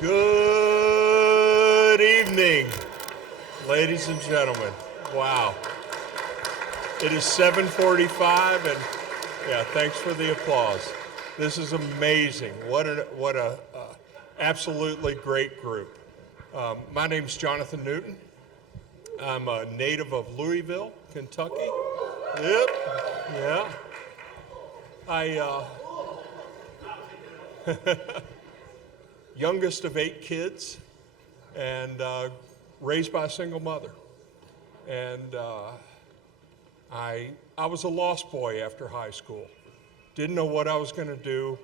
Good evening, ladies and gentlemen. Wow. It is 7:45, and yeah, thanks for the applause. This is amazing. What a absolutely great group. My name's Jonathan Newton. I'm a native of Louisville, Kentucky. Yep, yeah. Youngest of 8 kids, and raised by a single mother. And I was a lost boy after high school. Didn't know what I was going to do.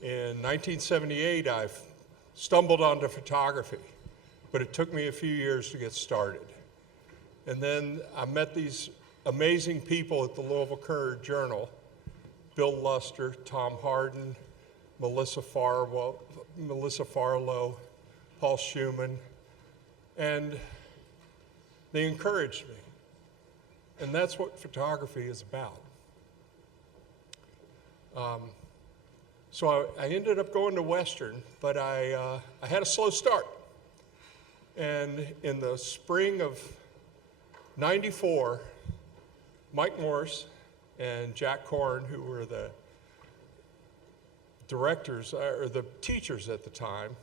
In 1978, I stumbled onto photography, but it took me a few years to get started. And then I met these amazing people at the Louisville Courier-Journal: Bill Luster, Tom Harden, Melissa Farlow, Paul Schumann, and they encouraged me. And that's what photography is about. So I ended up going to Western, but I had a slow start. And in the spring of '94, Mike Morse and Jack Korn, who were the directors, or the teachers at the time,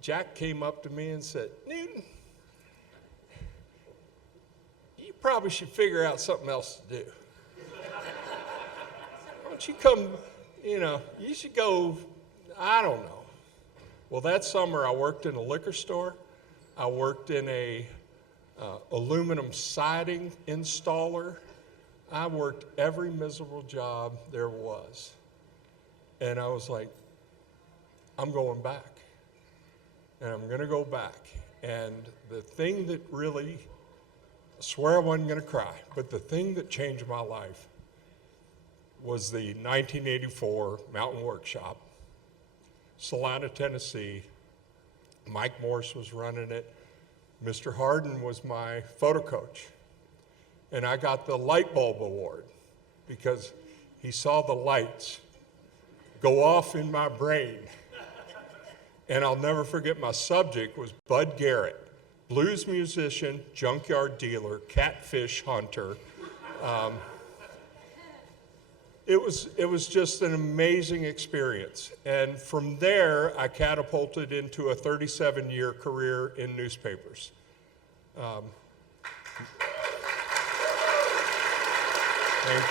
Jack came up to me and said, "Newton, you probably should figure out something else to do. Why don't you come, you should go, I don't know." Well, that summer I worked in a liquor store. I worked in a aluminum siding installer. I worked every miserable job there was. And I was like, I'm going back. And I'm going to go back. And the thing that really, I swear I wasn't going to cry, but the thing that changed my life was the 1984 Mountain Workshop, Salina, Tennessee. Mike Morse was running it. Mr. Harden was my photo coach. And I got the light bulb award because he saw the lights go off in my brain. And I'll never forget, my subject was Bud Garrett, blues musician, junkyard dealer, catfish hunter. It was just an amazing experience. And from there, I catapulted into a 37-year career in newspapers. Thank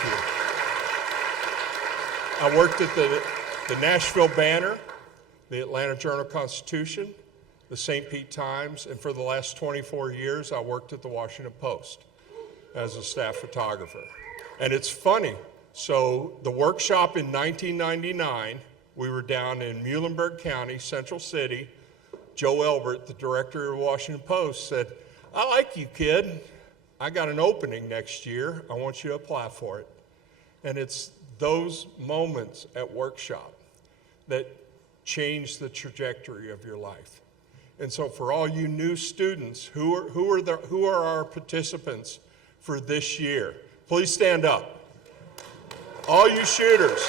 you. I worked at the Nashville Banner, the Atlanta Journal-Constitution, the St. Pete Times, and for the last 24 years, I worked at the Washington Post as a staff photographer. And it's funny, so the workshop in 1999, we were down in Muhlenberg County, Central City. Joe Elbert, the director of the Washington Post, said, "I like you, kid. I got an opening next year. I want you to apply for it." And it's those moments at workshop that change the trajectory of your life. And so for all you new students, who are our participants for this year? Please stand up. All you shooters.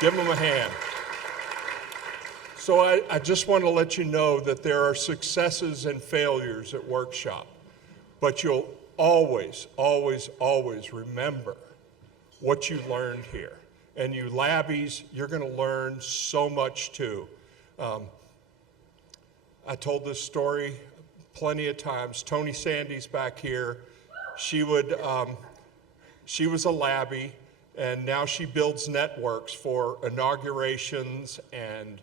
Give them a hand. So I just want to let you know that there are successes and failures at workshop, but you'll always, always, always remember what you learned here. And you labbies, you're going to learn so much too. I told this story plenty of times. Tony Sandy's back here. She was a labbie, and now she builds networks for inaugurations and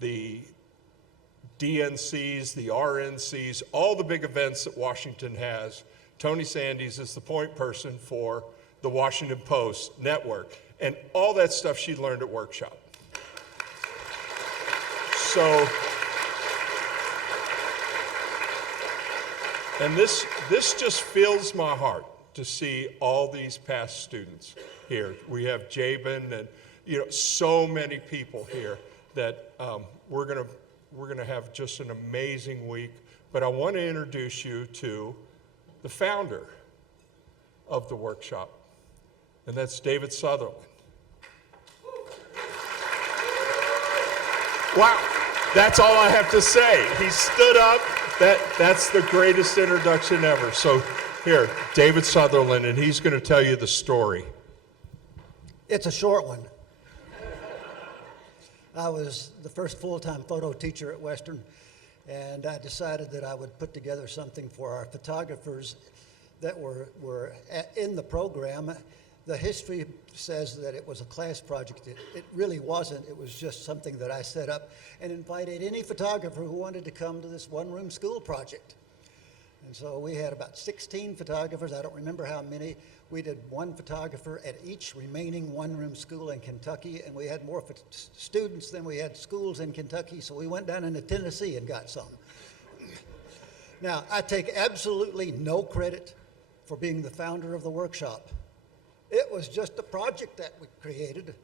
the DNCs, the RNCs, all the big events that Washington has. Tony Sandys is the point person for the Washington Post network, and all that stuff she learned at workshop. So, and this just fills my heart to see all these past students here. We have Jabin and so many people here that we're gonna have just an amazing week. but I want to introduce you to the founder of the workshop, and that's David Sutherland. Wow, that's all I have to say. He stood up. That's the greatest introduction ever. So here, David Sutherland, and he's going to tell you the story. It's a short one. I was the first full-time photo teacher at Western, and I decided that I would put together something for our photographers that were in the program. The history says that it was a class project. It really wasn't. It was just something that I set up and invited any photographer who wanted to come to this one-room school project. And so we had about 16 photographers. I don't remember how many. We did one photographer at each remaining one-room school in Kentucky, and we had more students than we had schools in Kentucky, so we went down into Tennessee and got some. Now, I take absolutely no credit for being the founder of the workshop. It was just a project that we created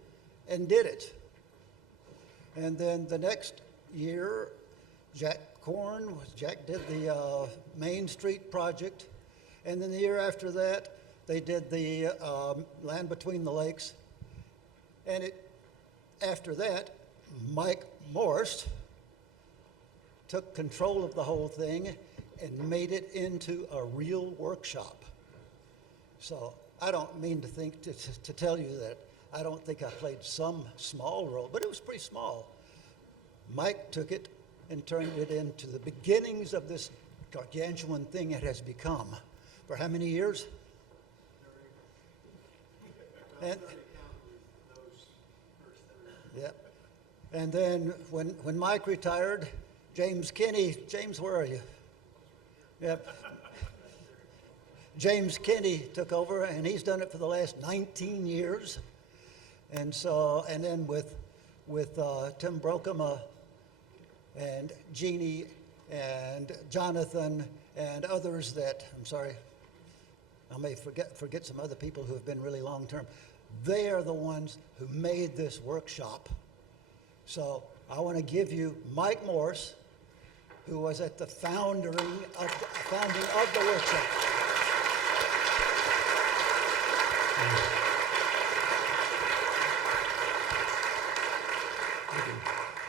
and did it. And then the next year, Jack did the Main Street project. And then the year after that, they did the Land Between the Lakes. And after that, Mike Morse took control of the whole thing and made it into a real workshop. So I don't mean to tell you that I don't think I played some small role, but it was pretty small. Mike took it and turned it into the beginnings of this gargantuan thing it has become. For how many years? And, yep. And then when Mike retired, Kenney, James, where are you? Yep. James Kenney took over, and he's done it for the last 19 years. And so, and then with Tim Brokema and Jeannie and Jonathan and others that, I'm sorry, I may forget some other people who have been really long-term. They are the ones who made this workshop. So I want to give you Mike Morse, who was at the founding of the workshop.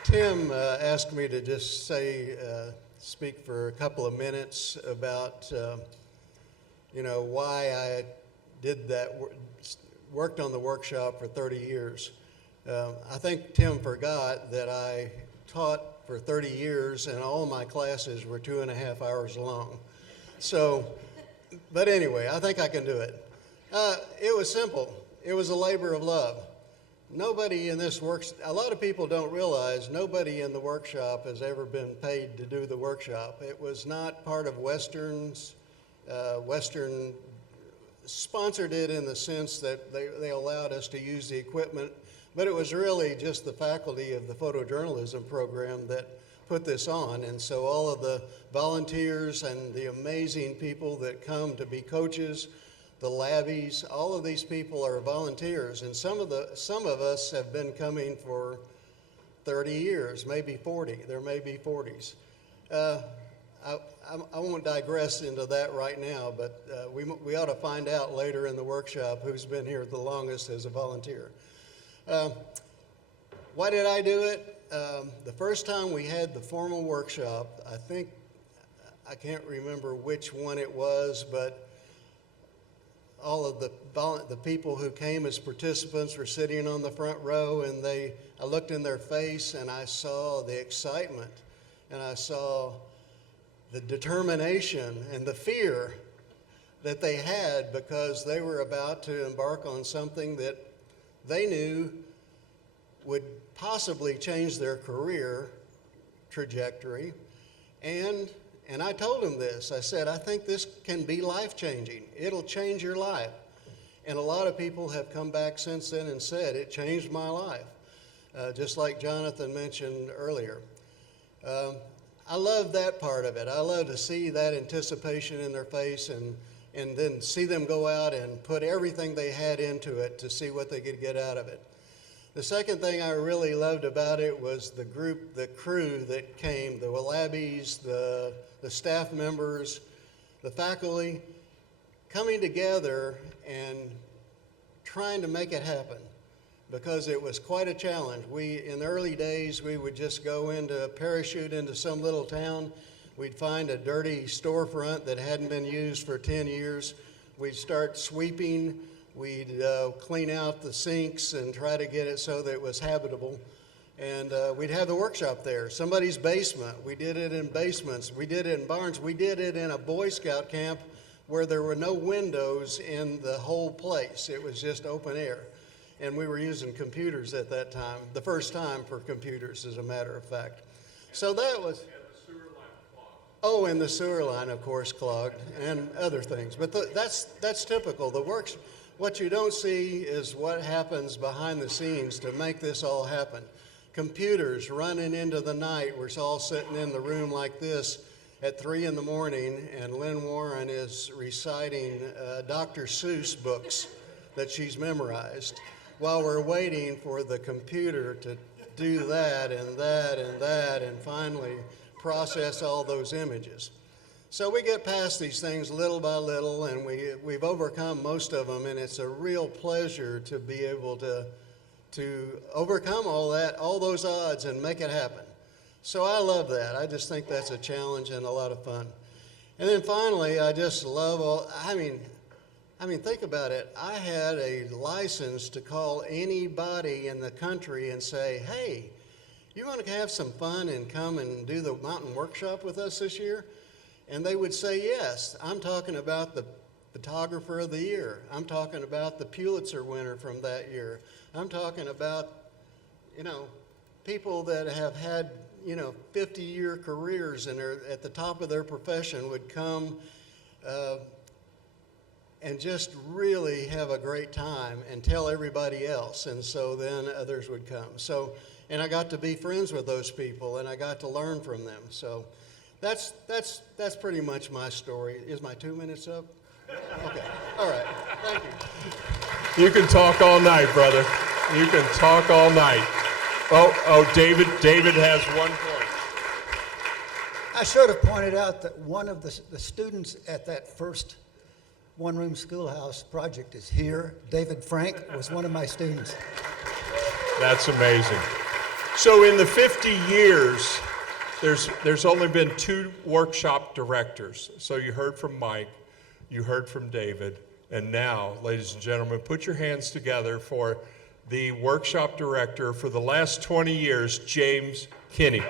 Tim asked me to just speak for a couple of minutes about, why I did that, worked on the workshop for 30 years. I think Tim forgot that I taught for 30 years and all my classes were 2.5 hours long. So, but anyway, I think I can do it. It was simple. It was a labor of love. Nobody in this a lot of people don't realize nobody in the workshop has ever been paid to do the workshop. It was not part of Western's. Western sponsored it in the sense that they allowed us to use the equipment, but it was really just the faculty of the photojournalism program that put this on. And so all of the volunteers and the amazing people that come to be coaches, the labbies, all of these people are volunteers, and some of us have been coming for 30 years, maybe 40. There may be 40s. I won't digress into that right now, but we ought to find out later in the workshop who's been here the longest as a volunteer. Why did I do it? The first time we had the formal workshop, I can't remember which one it was, but all of the people who came as participants were sitting on the front row, and I looked in their face and I saw the excitement, and I saw the determination and the fear that they had because they were about to embark on something that they knew would possibly change their career trajectory. And I told them this. I said, I think this can be life-changing. It'll change your life. And a lot of people have come back since then and said, it changed my life, just like Jonathan mentioned earlier. I love that part of it. I love to see that anticipation in their face and then see them go out and put everything they had into it to see what they could get out of it. The second thing I really loved about it was the crew that came, the Wallabies, the staff members, the faculty, coming together and trying to make it happen, because it was quite a challenge. In the early days, we would just go parachute into some little town. We'd find a dirty storefront that hadn't been used for 10 years. We'd start sweeping. We'd clean out the sinks and try to get it so that it was habitable. And we'd have the workshop there, somebody's basement. We did it in basements. We did it in barns. We did it in a Boy Scout camp where there were no windows in the whole place. It was just open air. And we were using computers at that time, the first time for computers, as a matter of fact. So that was... Oh, and the sewer line, of course, clogged, and other things. But that's typical. What you don't see is what happens behind the scenes to make this all happen. Computers running into the night. We're all sitting in the room like this at 3 in the morning, and Lynn Warren is reciting Dr. Seuss books that she's memorized while we're waiting for the computer to do that and that and that and finally process all those images. So we get past these things little by little, and we've overcome most of them, and it's a real pleasure to be able to overcome all those odds and make it happen. So I love that. I just think that's a challenge and a lot of fun. And then finally, I just love think about it. I had a license to call anybody in the country and say, hey, you want to have some fun and come and do the mountain workshop with us this year? And they would say yes. I'm talking about the photographer of the year. I'm talking about the Pulitzer winner from that year. I'm talking about, people that have had, 50-year careers and are at the top of their profession would come and just really have a great time and tell everybody else. And so then others would come. And I got to be friends with those people, and I got to learn from them. So that's pretty much my story. Is my 2 minutes up? Okay. All right. Thank you. You can talk all night, brother. You can talk all night. Oh, David has one point. I should have pointed out that one of the students at that first one-room schoolhouse project is here. David Frank was one of my students. That's amazing. So in the 50 years, there's only been 2 workshop directors. So you heard from Mike, you heard from David, and now, ladies and gentlemen, put your hands together for the workshop director for the last 20 years, James Kenney.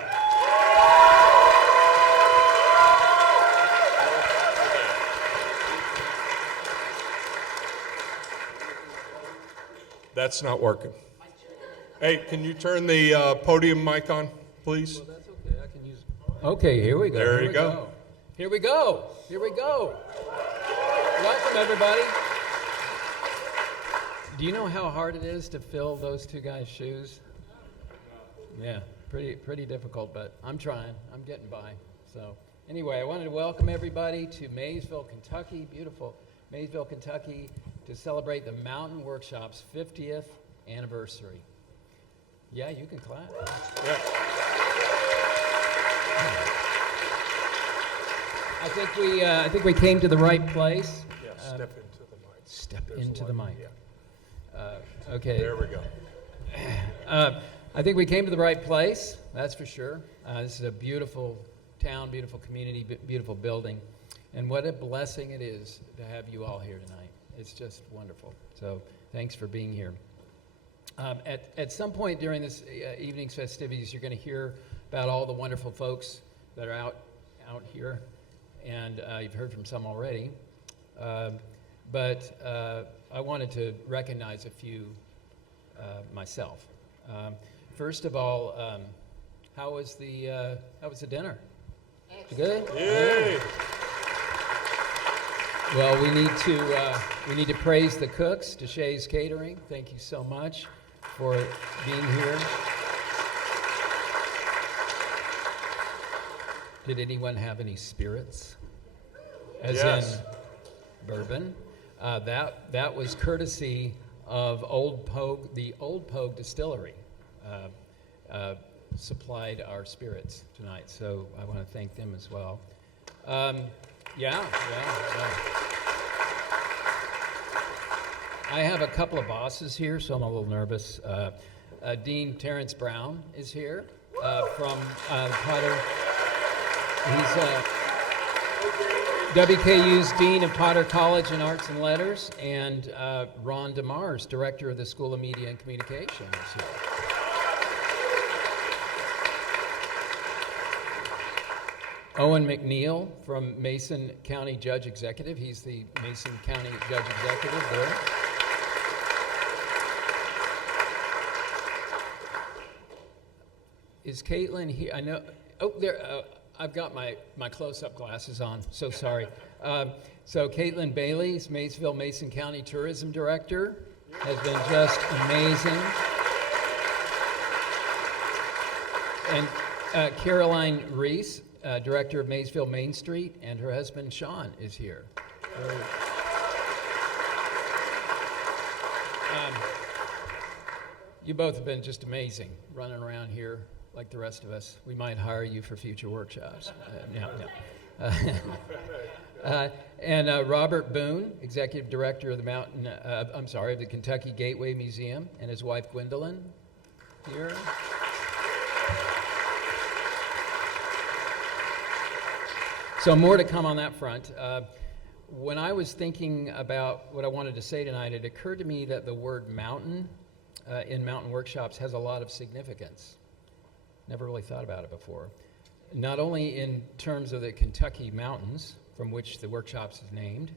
That's not working. Hey, can you turn the podium mic on, please? Well, that's okay. I can use. Okay, here we go. There here you we go. Here we go. Here we go. Welcome, everybody. Do you know how hard it is to fill those 2 guys' shoes? Yeah, pretty difficult, but I'm trying. I'm getting by. So anyway, I wanted to welcome everybody to Maysville, Kentucky, beautiful Maysville, Kentucky, to celebrate the Mountain Workshop's 50th anniversary. Yeah, you can clap. Yeah. I think we came to the right place. Yeah, step into the mic. Step There's into one. the mic. Yeah. Okay. There we go. I think we came to the right place, that's for sure. This is a beautiful town, beautiful community, beautiful building. And what a blessing it is to have you all here tonight. It's just wonderful. So thanks for being here. At some point during this evening's festivities, you're going to hear about all the wonderful folks that are out here. And you've heard from some already. But I wanted to recognize a few myself. First of all, how was the dinner? Good? Yay! Well, we need to praise the cooks, DeShay's Catering. Thank you so much for being here. Did anyone have any spirits? As Yes. in bourbon? That was courtesy of the Old Pogue Distillery supplied our spirits tonight, so I want to thank them as well. Yeah. I have a couple of bosses here, so I'm a little nervous. Dean Terrence Brown is here from Potter. He's WKU's Dean of Potter College in Arts and Letters, and Ron DeMars, Director of the School of Media and Communication, is here. Owen McNeil from Mason County Judge Executive. He's the Mason County Judge Executive there. Is Caitlin here? I know. Oh, there. I've got my close-up glasses on. So sorry. So Caitlin Bailey is Maysville Mason County Tourism Director. Has been just amazing. And Caroline Reese, Director of Maysville Main Street, and her husband Sean is here. You both have been just amazing running around here like the rest of us. We might hire you for future workshops. And Robert Boone, Executive Director of the Kentucky Gateway Museum, and his wife Gwendolyn here. So more to come on that front. When I was thinking about what I wanted to say tonight, it occurred to me that the word mountain in mountain workshops has a lot of significance. Never really thought about it before. Not only in terms of the Kentucky mountains, from which the workshops is named,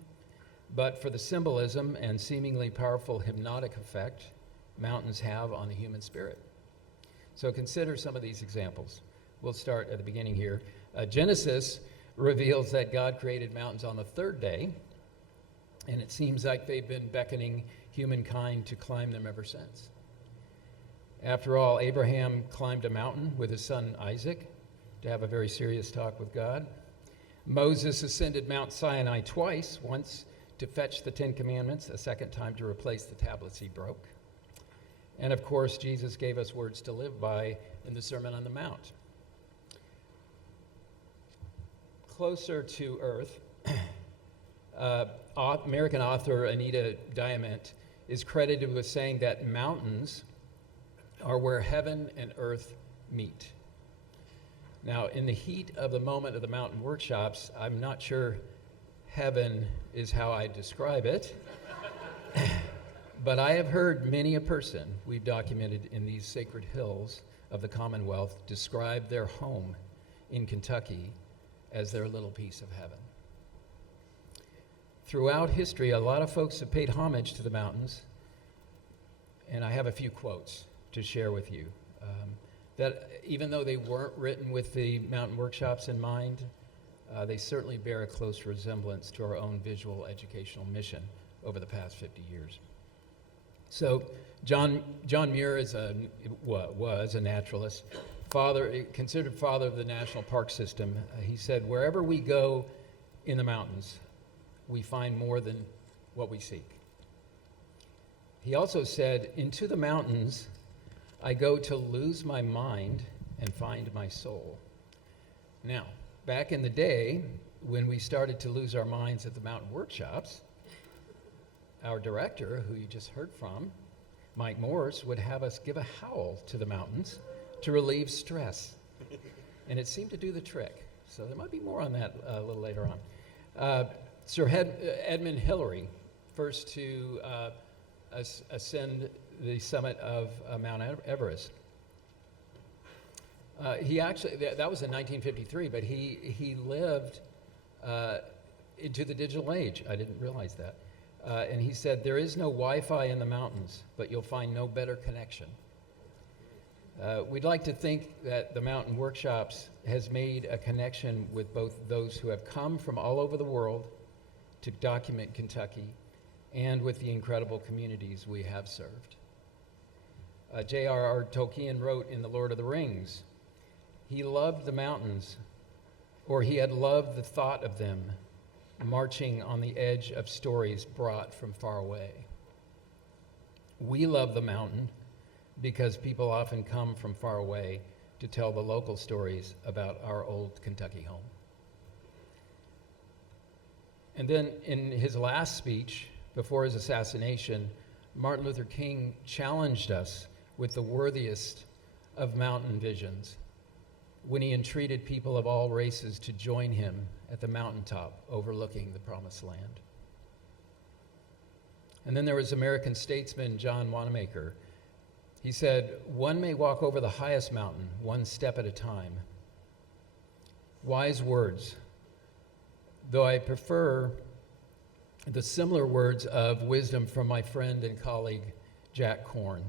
but for the symbolism and seemingly powerful hypnotic effect mountains have on the human spirit. So consider some of these examples. We'll start at the beginning here. Genesis reveals that God created mountains on the third day, and it seems like they've been beckoning humankind to climb them ever since. After all, Abraham climbed a mountain with his son Isaac to have a very serious talk with God. Moses ascended Mount Sinai twice, once to fetch the Ten Commandments, a second time to replace the tablets he broke. And of course, Jesus gave us words to live by in the Sermon on the Mount. Closer to earth, American author Anita Diamant is credited with saying that mountains are where heaven and earth meet. Now, in the heat of the moment of the mountain workshops, I'm not sure heaven is how I describe it, but I have heard many a person we've documented in these sacred hills of the Commonwealth describe their home in Kentucky as their little piece of heaven. Throughout history, a lot of folks have paid homage to the mountains, and I have a few quotes to share with you. That even though they weren't written with the mountain workshops in mind, they certainly bear a close resemblance to our own visual educational mission over the past 50 years. So John Muir was a naturalist, considered father of the national park system. He said, wherever we go in the mountains, we find more than what we seek. He also said, into the mountains, I go to lose my mind and find my soul. Now, back in the day, when we started to lose our minds at the mountain workshops, our director, who you just heard from, Mike Morse, would have us give a howl to the mountains to relieve stress. And it seemed to do the trick. So there might be more on that a little later on. Sir Edmund Hillary, first to ascend the summit of Mount Everest. He actually, that was in 1953, but he lived into the digital age. I didn't realize that. And he said, there is no Wi-Fi in the mountains, but you'll find no better connection. We'd like to think that the Mountain Workshops has made a connection with both those who have come from all over the world to document Kentucky and with the incredible communities we have served. J.R.R. Tolkien wrote in The Lord of the Rings, he loved the mountains, or he had loved the thought of them, marching on the edge of stories brought from far away. We love the mountain because people often come from far away to tell the local stories about our old Kentucky home. And then in his last speech, before his assassination, Martin Luther King challenged us with the worthiest of mountain visions when he entreated people of all races to join him at the mountaintop overlooking the Promised Land. And then there was American statesman John Wanamaker. He said, "One may walk over the highest mountain, one step at a time." Wise words, though I prefer the similar words of wisdom from my friend and colleague, Jack Korn,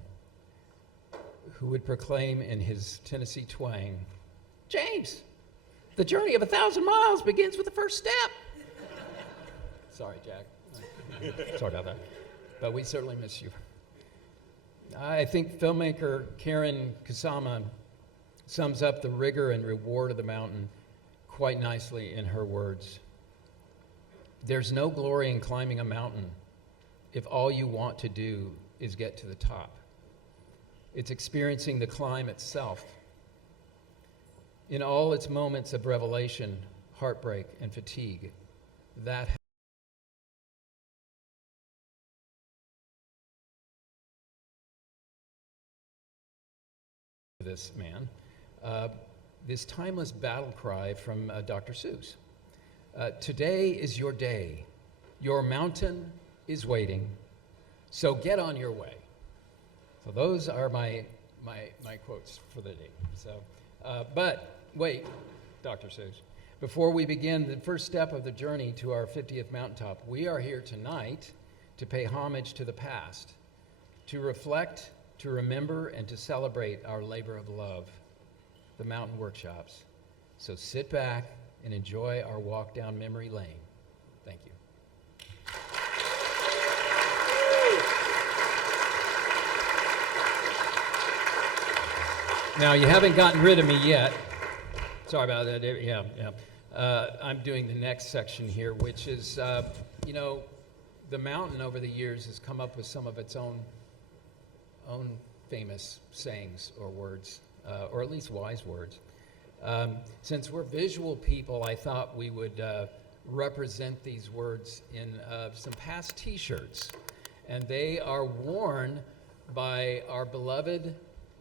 who would proclaim in his Tennessee twang, "James, the journey of 1,000 miles begins with the first step." Sorry, Jack. Sorry about that. But we certainly miss you. I think filmmaker Karen Kusama sums up the rigor and reward of the mountain quite nicely in her words. "There's no glory in climbing a mountain if all you want to do is get to the top. It's experiencing the climb itself. In all its moments of revelation, heartbreak, and fatigue, that this man, this timeless battle cry from Dr. Seuss. Today is your day. Your mountain is waiting. So get on your way." So those are my quotes for the day. So, but wait, Dr. Seuss. Before we begin the first step of the journey to our 50th mountaintop, we are here tonight to pay homage to the past, to reflect, to remember, and to celebrate our labor of love, the mountain workshops. So sit back and enjoy our walk down memory lane. Thank you. Now, you haven't gotten rid of me yet. Sorry about that. Yeah. I'm doing the next section here, which is, the mountain over the years has come up with some of its own famous sayings or words, or at least wise words. Since we're visual people, I thought we would represent these words in some past t-shirts. And they are worn by our beloved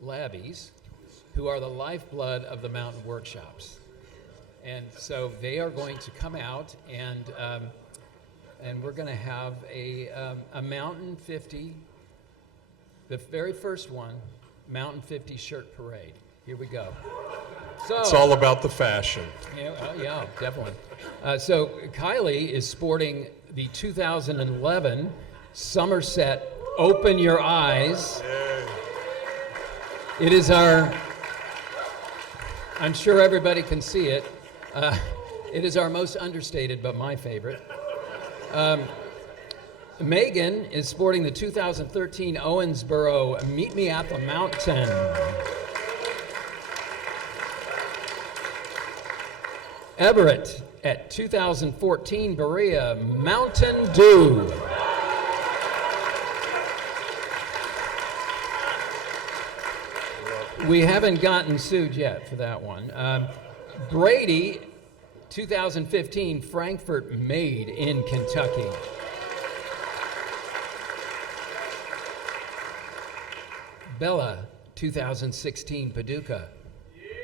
Labbies, who are the lifeblood of the mountain workshops. And so they are going to come out, and we're going to have a Mountain 50, the very first one, Mountain 50 shirt parade. Here we go. So It's all about the fashion. Yeah, definitely. So Kylie is sporting the 2011 Somerset Open Your Eyes. It is I'm sure everybody can see it. It is our most understated, but my favorite. Megan is sporting the 2013 Owensboro Meet Me at the Mountain. Everett at 2014 Berea Mountain Dew. We haven't gotten sued yet for that one. Brady, 2015 Frankfurt Made in Kentucky. Bella, 2016 Paducah.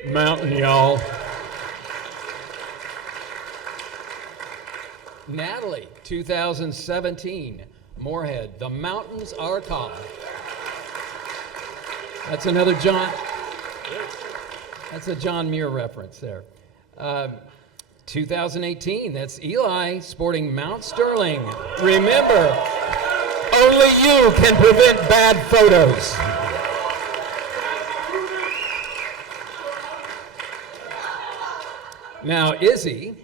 Mountain, y'all. Natalie, 2017 Moorhead. The mountains are calling. That's another John. That's a John Muir reference there. 2018, that's Eli sporting Mount Sterling. Remember, only you can prevent bad photos. Now, Izzy,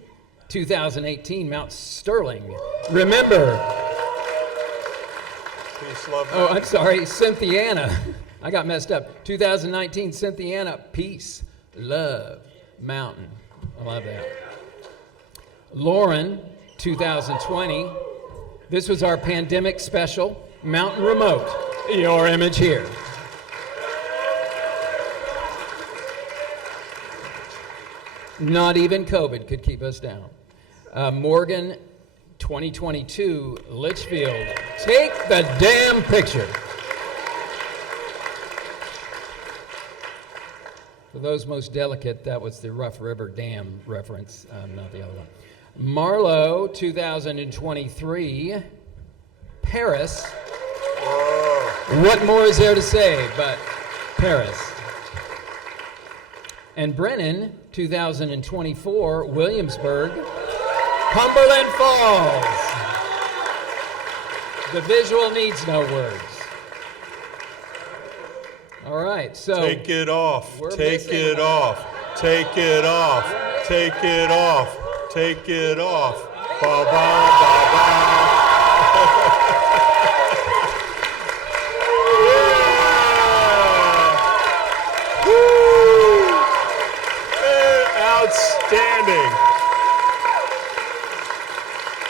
2018 Mount Sterling. Remember. Peace, love, Oh, I'm sorry, Cynthiana. I got messed up. 2019 Cynthiana, Peace, Love, Mountain. I love that. Lauren, 2020. This was our pandemic special, Mountain Remote. your image here. Not even COVID could keep us down. Morgan, 2022, Litchfield. Take the damn picture. For those most delicate, that was the Rough River Dam reference, not the other one. Marlowe, 2023, Paris. What more is there to say but Paris? And Brennan, 2024, Williamsburg, Cumberland Falls. The visual needs no words. All right, so Take it off. we're Take missing it one. off. Take it off. Take it off. Take it off. Ba ba ba ba. Yeah. Woo! Outstanding.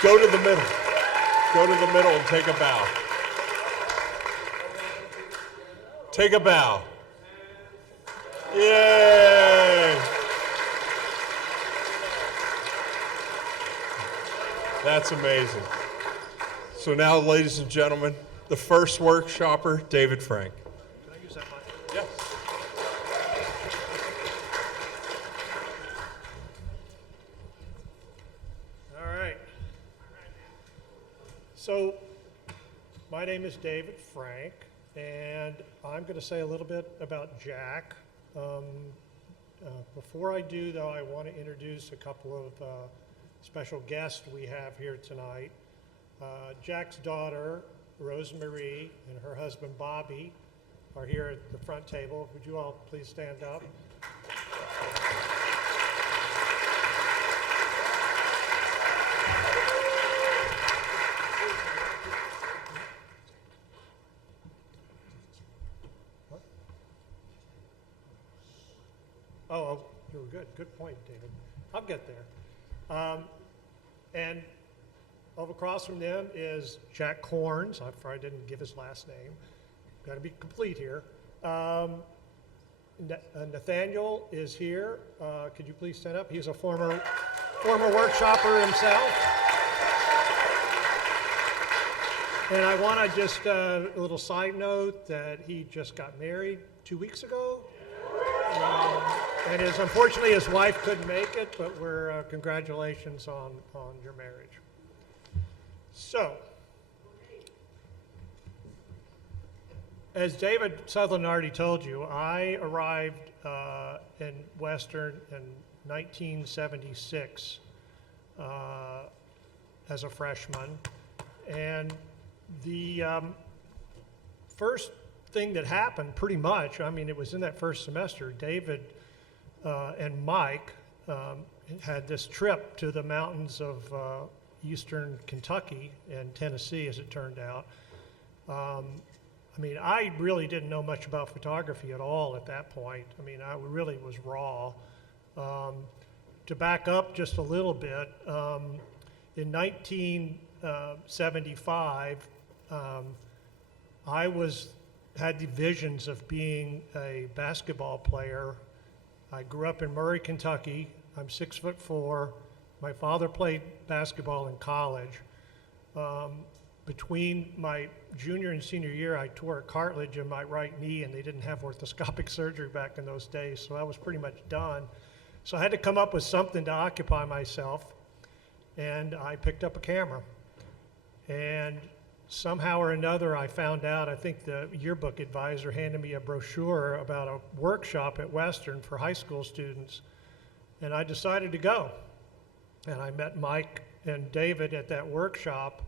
Go to the middle. Go to the middle and take a bow. Take a bow. Yay! That's amazing. So now, ladies and gentlemen, the first workshopper, David Frank. Can I use that mic? Yes. All right. So, my name is David Frank, and I'm going to say a little bit about Jack. Before I do, though, I want to introduce a couple of special guests we have here tonight. Jack's daughter, Rosemarie, and her husband, Bobby, are here at the front table. Would you all please stand up? Oh, you were good. Good point, David. I'll get there. And over across from them is Jack Corns. I probably didn't give his last name. Got to be complete here. Nathaniel is here. Could you please stand up? He's a former workshopper himself. And I want to just a little side note that he just got married 2 weeks ago. And unfortunately, his wife couldn't make it, but we're congratulations on your marriage. So, as David Sutherland already told you, I arrived in Western in 1976 as a freshman, and the first thing that happened, pretty much, I mean, it was in that first semester, David and Mike had this trip to the mountains of eastern Kentucky and Tennessee, as it turned out. I mean, I really didn't know much about photography at all at that point. I mean, I really was raw. To back up just a little bit, in 1975, I had the visions of being a basketball player. I grew up in Murray, Kentucky. I'm 6'4". My father played basketball in college. Between my junior and senior year, I tore a cartilage in my right knee, and they didn't have orthoscopic surgery back in those days, so I was pretty much done. So I had to come up with something to occupy myself, and I picked up a camera. And somehow or another, I found out, I think the yearbook advisor handed me a brochure about a workshop at Western for high school students, and I decided to go. And I met Mike and David at that workshop,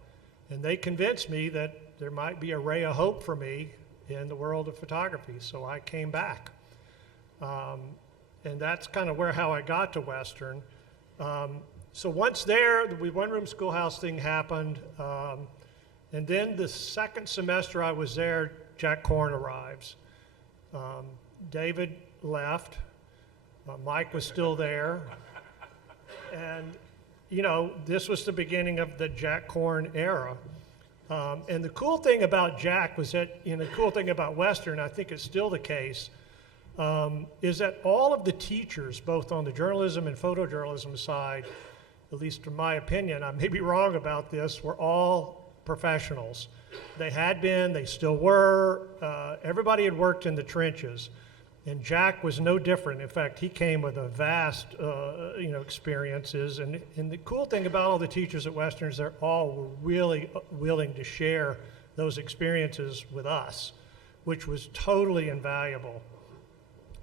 and they convinced me that there might be a ray of hope for me in the world of photography, so I came back. And that's kind of how I got to Western. So once there, the one-room schoolhouse thing happened, and then the second semester I was there, Jack Corn arrives. David left. Mike was still there. And, you know, this was the beginning of the Jack Corn era. And the cool thing about Jack was that, the cool thing about Western, I think it's still the case, is that all of the teachers, both on the journalism and photojournalism side, at least in my opinion, I may be wrong about this, were all professionals. They had been, they still were, everybody had worked in the trenches. And Jack was no different. In fact, he came with a vast, experiences. And the cool thing about all the teachers at Western is they're all really willing to share those experiences with us, which was totally invaluable.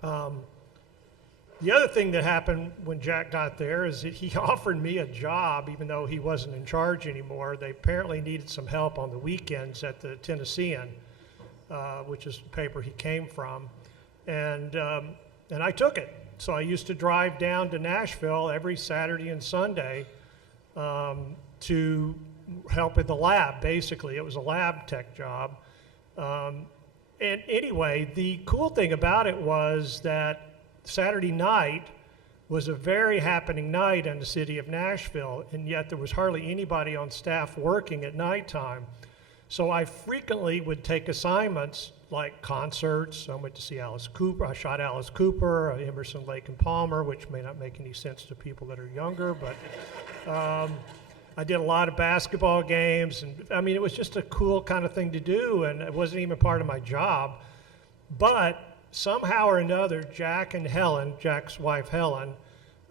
The other thing that happened when Jack got there is that he offered me a job, even though he wasn't in charge anymore. They apparently needed some help on the weekends at the Tennessean, which is the paper he came from. And I took it. So I used to drive down to Nashville every Saturday and Sunday to help at the lab, basically. It was a lab tech job. And anyway, the cool thing about it was that Saturday night was a very happening night in the city of Nashville, and yet there was hardly anybody on staff working at nighttime. So I frequently would take assignments like concerts. I went to see Alice Cooper. I shot Alice Cooper, Emerson, Lake and Palmer, which may not make any sense to people that are younger, but I did a lot of basketball games. And I mean, it was just a cool kind of thing to do, and it wasn't even part of my job. But somehow or another, Jack and Helen, Jack's wife Helen,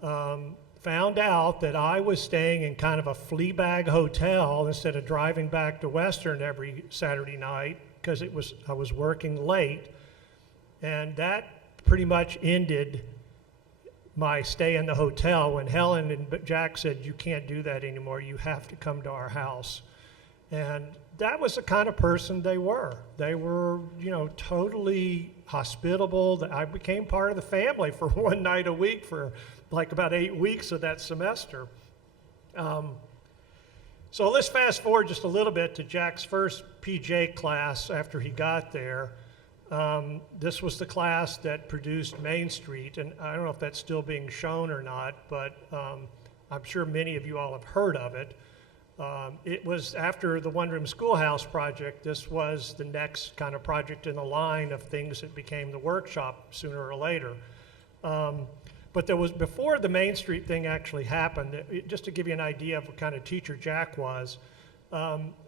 found out that I was staying in kind of a flea bag hotel instead of driving back to Western every Saturday night, because I was working late, and that pretty much ended my stay in the hotel when Helen and Jack said, "You can't do that anymore. You have to come to our house." And that was the kind of person they were. They were, totally hospitable. I became part of the family for one night a week for like about 8 weeks of that semester. So let's fast forward just a little bit to Jack's first PJ class after he got there. This was the class that produced Main Street, and I don't know if that's still being shown or not, but I'm sure many of you all have heard of it. It was after the One Room Schoolhouse project. This was the next kind of project in the line of things that became the workshop sooner or later. But there was, before the Main Street thing actually happened, just to give you an idea of what kind of teacher Jack was,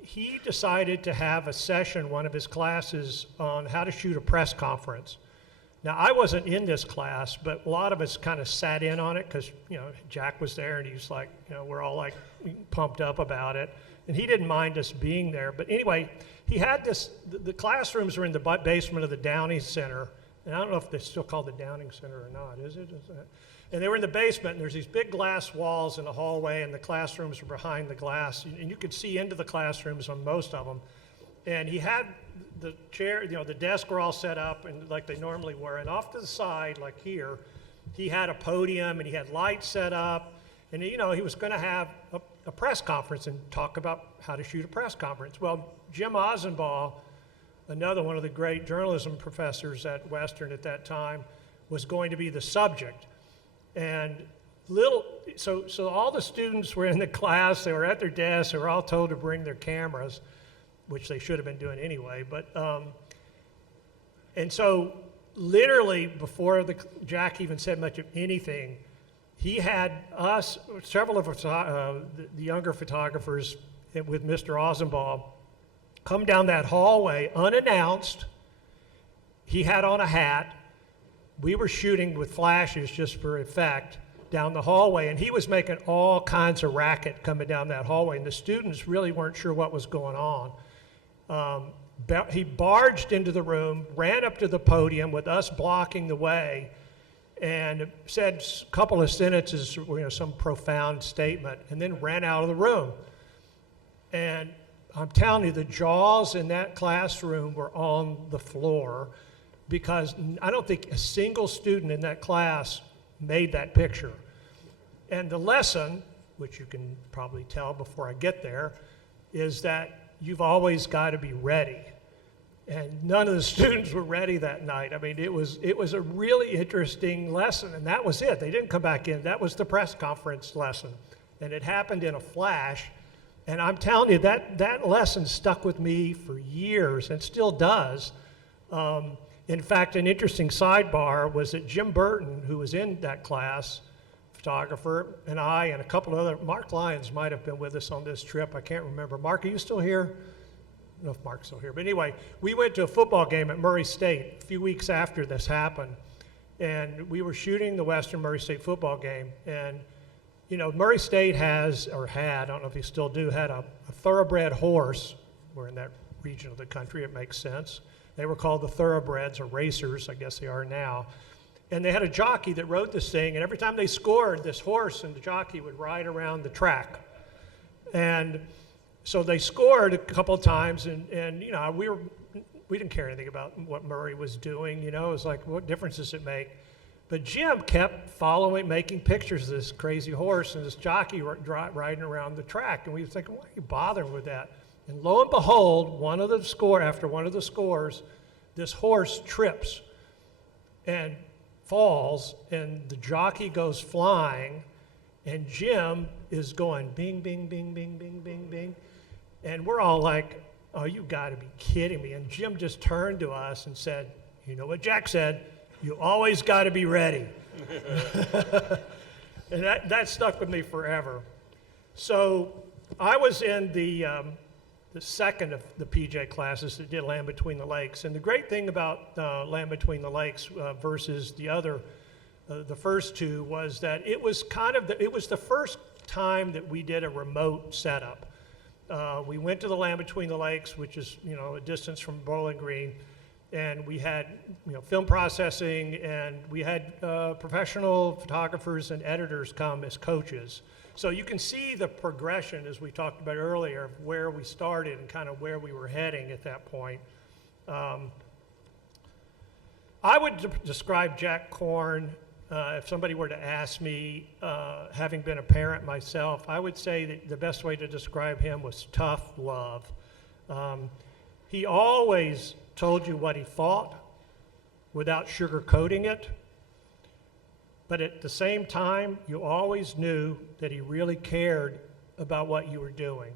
he decided to have a session, one of his classes, on how to shoot a press conference. Now, I wasn't in this class, but a lot of us kind of sat in on it because, Jack was there and he was like, we're all like pumped up about it. And he didn't mind us being there. But anyway, he had this, the classrooms were in the basement of the Downing Center. And I don't know if they're still called the Downing Center or not, is it? And they were in the basement, and there's these big glass walls in the hallway, and the classrooms were behind the glass. And you could see into the classrooms on most of them. And he had the chair, the desks were all set up and like they normally were. And off to the side, like here, he had a podium and he had lights set up. And he was going to have a press conference and talk about how to shoot a press conference. Well, Jim Ozenbaugh, another one of the great journalism professors at Western at that time, was going to be the subject. And so all the students were in the class, they were at their desks, they were all told to bring their cameras, which they should have been doing anyway. But and so literally before Jack even said much of anything, he had us, several of us, the younger photographers with Mr. Ozenbaugh, come down that hallway unannounced. He had on a hat. We were shooting with flashes just for effect down the hallway, and he was making all kinds of racket coming down that hallway, and the students really weren't sure what was going on. He barged into the room, ran up to the podium with us blocking the way, and said a couple of sentences, some profound statement, and then ran out of the room. And I'm telling you, the jaws in that classroom were on the floor, because I don't think a single student in that class made that picture. And the lesson, which you can probably tell before I get there, is that you've always got to be ready. And none of the students were ready that night. I mean, it was a really interesting lesson, and that was it. They didn't come back in. That was the press conference lesson. And it happened in a flash. And I'm telling you, that lesson stuck with me for years and still does. In fact, an interesting sidebar was that Jim Burton, who was in that class, photographer, and I and a couple of other, Mark Lyons might have been with us on this trip. I can't remember. Mark, are you still here? I don't know if Mark's still here. But anyway, we went to a football game at Murray State a few weeks after this happened. And we were shooting the Western Murray State football game. And, you know, Murray State has, or had, I don't know if you still do, had a thoroughbred horse. We're in that region of the country, it makes sense. They were called the thoroughbreds, or racers, I guess they are now. And they had a jockey that rode this thing, and every time they scored, this horse and the jockey would ride around the track. And so they scored a couple of times, and you know, we didn't care anything about what Murray was doing, you know, it was like, what difference does it make? But Jim kept following, making pictures of this crazy horse and this jockey riding around the track, and we were thinking, why are you bothering with that? And lo and behold, after one of the scores, this horse trips and falls, and the jockey goes flying, and Jim is going bing, bing, bing, bing, bing, bing, bing. And we're all like, oh, you gotta be kidding me. And Jim just turned to us and said, you know what Jack said, you always gotta be ready. And that stuck with me forever. So I was in the second of the PJ classes that did Land Between the Lakes. And the great thing about Land Between the Lakes versus the first two was that it was it was the first time that we did a remote setup. We went to the Land Between the Lakes, which is, you know, a distance from Bowling Green, and we had, you know, film processing, and we had professional photographers and editors come as coaches. So you can see the progression, as we talked about earlier, of where we started and kind of where we were heading at that point. I would describe Jack Korn, if somebody were to ask me, having been a parent myself, I would say that the best way to describe him was tough love. He always told you what he thought without sugarcoating it. But at the same time, you always knew that he really cared about what you were doing.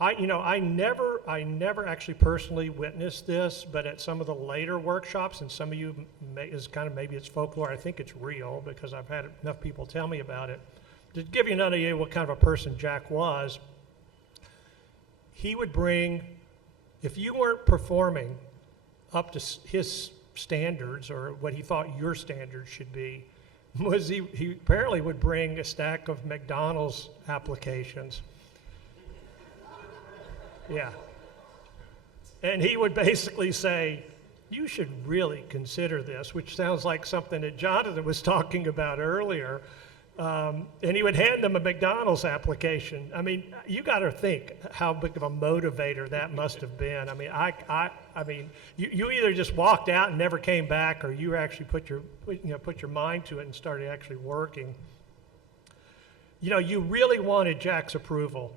I never actually personally witnessed this, but at some of the later workshops, and some of you maybe it's folklore. I think it's real because I've had enough people tell me about it. To give you an idea what kind of a person Jack was, he would bring, if you weren't performing up to his standards or what he thought your standards should be, he apparently would bring a stack of McDonald's applications. Yeah. And he would basically say, you should really consider this, which sounds like something that Jonathan was talking about earlier. And he would hand them a McDonald's application. I mean, you got to think how big of a motivator that must have been. I mean, you either just walked out and never came back, or you actually put your mind to it and started actually working. You know, you really wanted Jack's approval,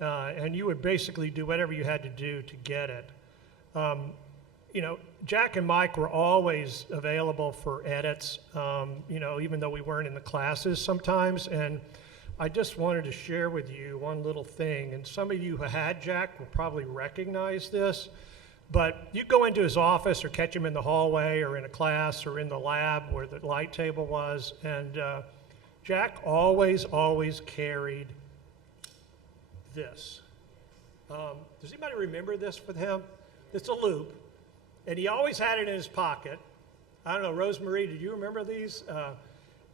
and you would basically do whatever you had to do to get it. You know, Jack and Mike were always available for edits, you know, even though we weren't in the classes sometimes. And I just wanted to share with you one little thing. And some of you who had Jack will probably recognize this. But you go into his office or catch him in the hallway or in a class or in the lab where the light table was. And Jack always carried this. Does anybody remember this with him? It's a loop. And he always had it in his pocket. I don't know, Rosemarie, did you remember these?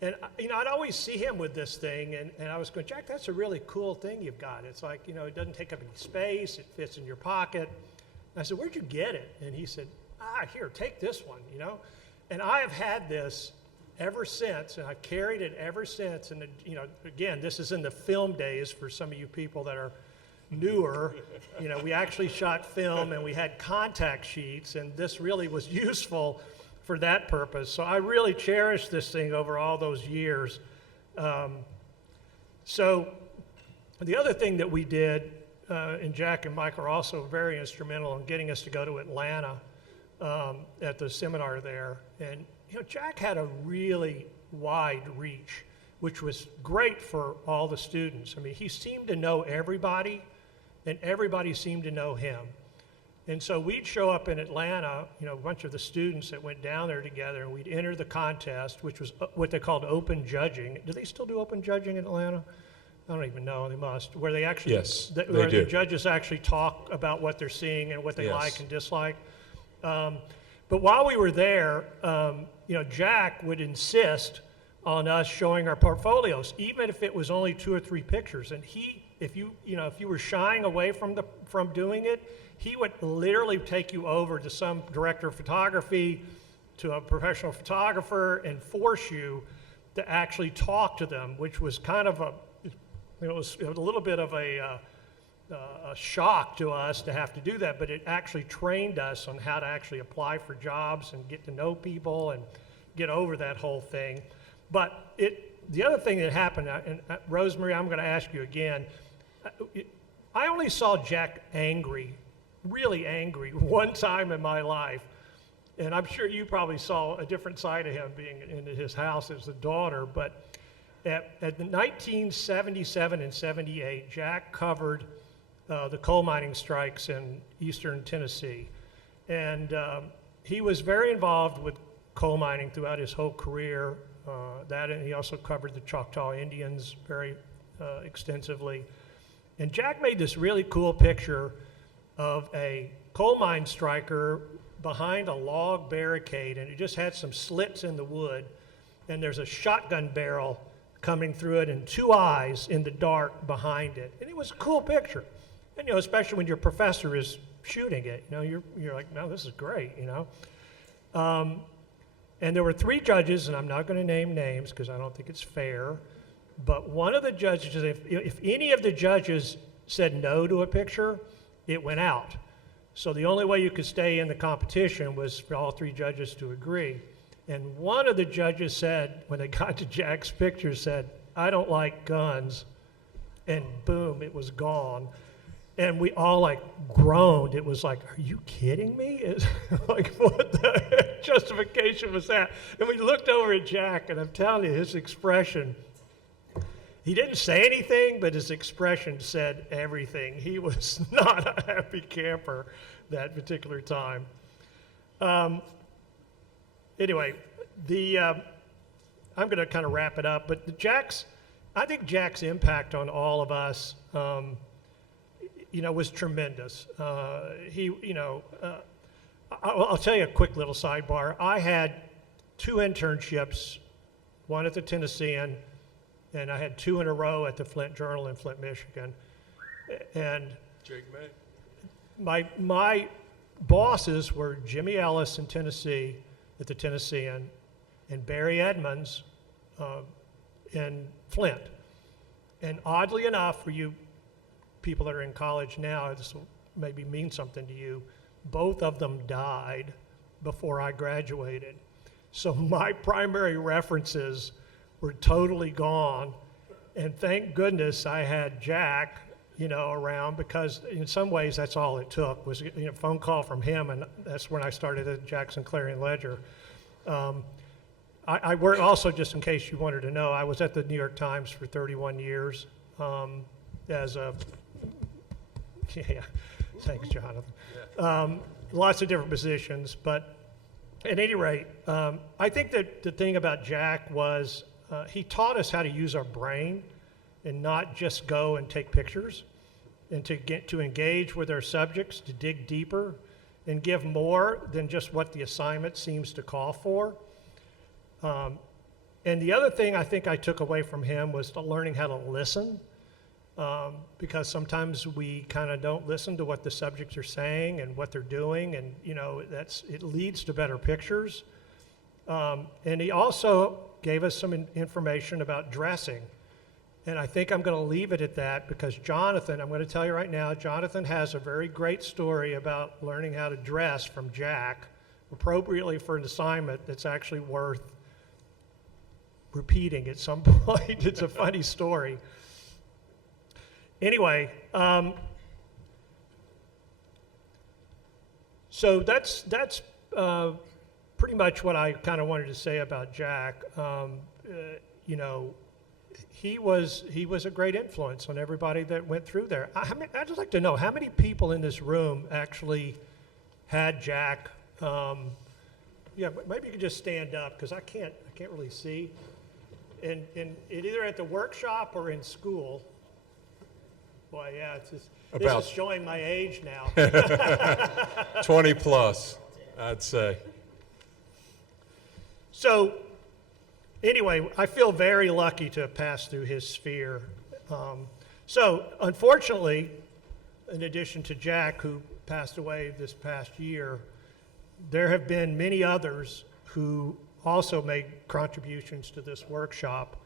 And, you know, I'd always see him with this thing, and I was going, Jack, that's a really cool thing you've got. It's like, you know, it doesn't take up any space, it fits in your pocket. And I said, where'd you get it? And he said, here, take this one, you know. And I have had this ever since, and I've carried it ever since. And, you know, again, this is in the film days for some of you people that are newer. You know, we actually shot film and we had contact sheets, and this really was useful for that purpose. So I really cherished this thing over all those years. So the other thing that we did, and Jack and Mike are also very instrumental in getting us to go to Atlanta. at the seminar there. And Jack had a really wide reach, which was great for all the students. I mean, he seemed to know everybody, and everybody seemed to know him. And so we'd show up in Atlanta, a bunch of the students that went down there together, and we'd enter the contest, which was what they called open judging. Do they still do open judging in Atlanta? I don't even know, they must. Where they actually, Yes, they where do. the judges actually talk about what they're seeing and what they Yes. like and dislike. But while we were there, Jack would insist on us showing our portfolios, even if it was only 2 or 3 pictures. And if you were shying away from doing it, he would literally take you over to some director of photography, to a professional photographer, and force you to actually talk to them, which was kind of it was a little bit of a shock to us to have to do that, but it actually trained us on how to actually apply for jobs and get to know people and get over that whole thing. But the other thing that happened, and Rosemary, I'm going to ask you again, I only saw Jack angry, really angry, one time in my life. And I'm sure you probably saw a different side of him being in his house as a daughter. But at the 1977 and 78, Jack covered the coal mining strikes in eastern Tennessee. And he was very involved with coal mining throughout his whole career. And he also covered the Choctaw Indians very extensively. And Jack made this really cool picture of a coal mine striker behind a log barricade, and it just had some slits in the wood, and there's a shotgun barrel coming through it and 2 eyes in the dark behind it. And it was a cool picture. And especially when your professor is shooting it, you're like, no, this is great, And there were 3 judges, and I'm not going to name names because I don't think it's fair, but one of the judges, if any of the judges said no to a picture, it went out. So the only way you could stay in the competition was for all 3 judges to agree. And one of the judges said, when they got to Jack's picture, said, "I don't like guns," and boom, it was gone. And we all groaned. It was like, are you kidding me? It's like, what the justification was that? And we looked over at Jack, and I'm telling you, his expression, he didn't say anything, but his expression said everything. He was not a happy camper that particular time. Anyway, I'm going to kind of wrap it up, but I think Jack's impact on all of us was tremendous. I'll tell you a quick little sidebar. I had 2 internships, one at the Tennessean, and I had 2 in a row at the Flint Journal in Flint, Michigan. And Jake May. my bosses were Jimmy Ellis in Tennessee at the Tennessean, and Barry Edmonds in Flint. And oddly enough, for you people that are in college now, this will maybe mean something to you, both of them died before I graduated. So my primary references were totally gone. And thank goodness I had Jack, around, because in some ways that's all it took was a phone call from him, and that's when I started at Jackson Clarion Ledger. I worked also, just in case you wanted to know, I was at the New York Times for 31 years as a, yeah, thanks, Jonathan. Lots of different positions, but at any rate, I think that the thing about Jack was he taught us how to use our brain and not just go and take pictures, and to engage with our subjects, to dig deeper and give more than just what the assignment seems to call for. And the other thing I think I took away from him was learning how to listen, because sometimes we kind of don't listen to what the subjects are saying and what they're doing, and it leads to better pictures. And he also gave us some information about dressing. And I think I'm going to leave it at that, because Jonathan, I'm going to tell you right now, Jonathan has a very great story about learning how to dress from Jack appropriately for an assignment that's actually worth repeating at some point. It's a funny story. Anyway, so that's pretty much what I kind of wanted to say about Jack. You know, he was a great influence on everybody that went through there. I'd just like to know how many people in this room actually had Jack. Yeah, but maybe you could just stand up because I can't really see. And either at the workshop or in school. Boy, yeah, this is showing my age now. 20 plus, I'd say. So, anyway, I feel very lucky to have passed through his sphere. So, unfortunately, in addition to Jack, who passed away this past year, there have been many others who also made contributions to this workshop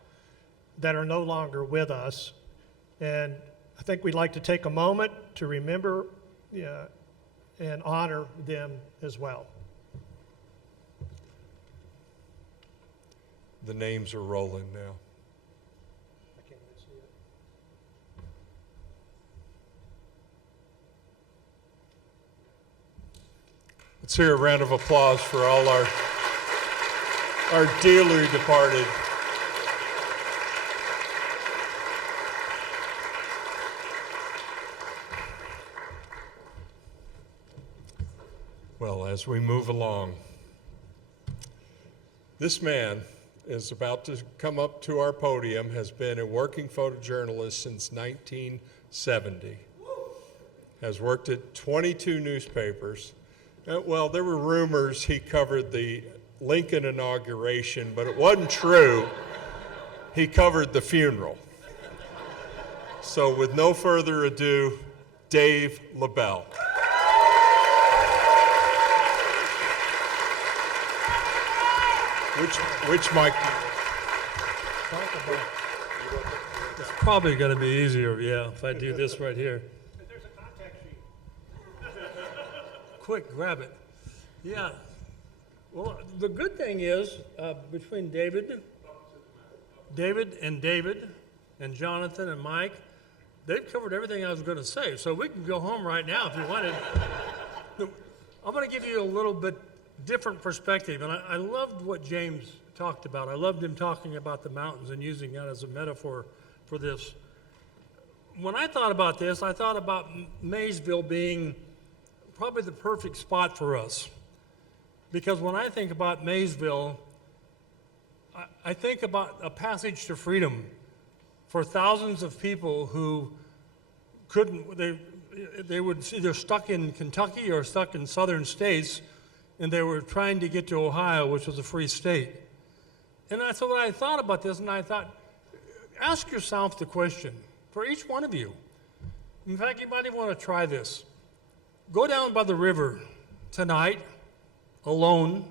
that are no longer with us. And I think we'd like to take a moment to remember and honor them as well. The names are rolling now. I can't even see it. Let's hear a round of applause for all our dearly departed. Well, as we move along, this man is about to come up to our podium, has been a working photojournalist since 1970, has worked at 22 newspapers. Well, there were rumors he covered the Lincoln inauguration, but it wasn't true. He covered the funeral. So with no further ado, Dave LaBelle. Which mic? It's probably going to be easier, yeah, if I do this right here. There's a contact sheet. Quick, grab it. Yeah. Well, the good thing is, between David and Jonathan and Mike, they've covered everything I was going to say. So we can go home right now if you wanted. I'm going to give you a little bit different perspective, and I loved what James talked about. I loved him talking about the mountains and using that as a metaphor for this. When I thought about this, I thought about Maysville being probably the perfect spot for us. Because when I think about Maysville, I think about a passage to freedom for thousands of people who couldn't, they were either stuck in Kentucky or stuck in southern states, and they were trying to get to Ohio, which was a free state. And that's what I thought about this, and I thought, ask yourself the question, for each one of you. In fact, you might even want to try this. Go down by the river tonight, alone,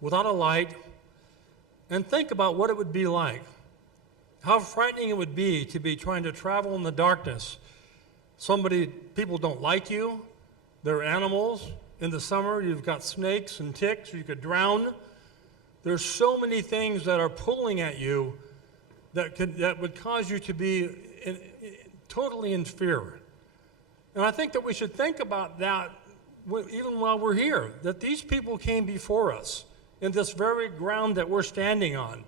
without a light, and think about what it would be like. How frightening it would be to be trying to travel in the darkness. People don't like you, they're animals. In the summer, you've got snakes and ticks, you could drown. There's so many things that are pulling at you that would cause you to be totally in fear. And I think that we should think about that even while we're here, that these people came before us in this very ground that we're standing on.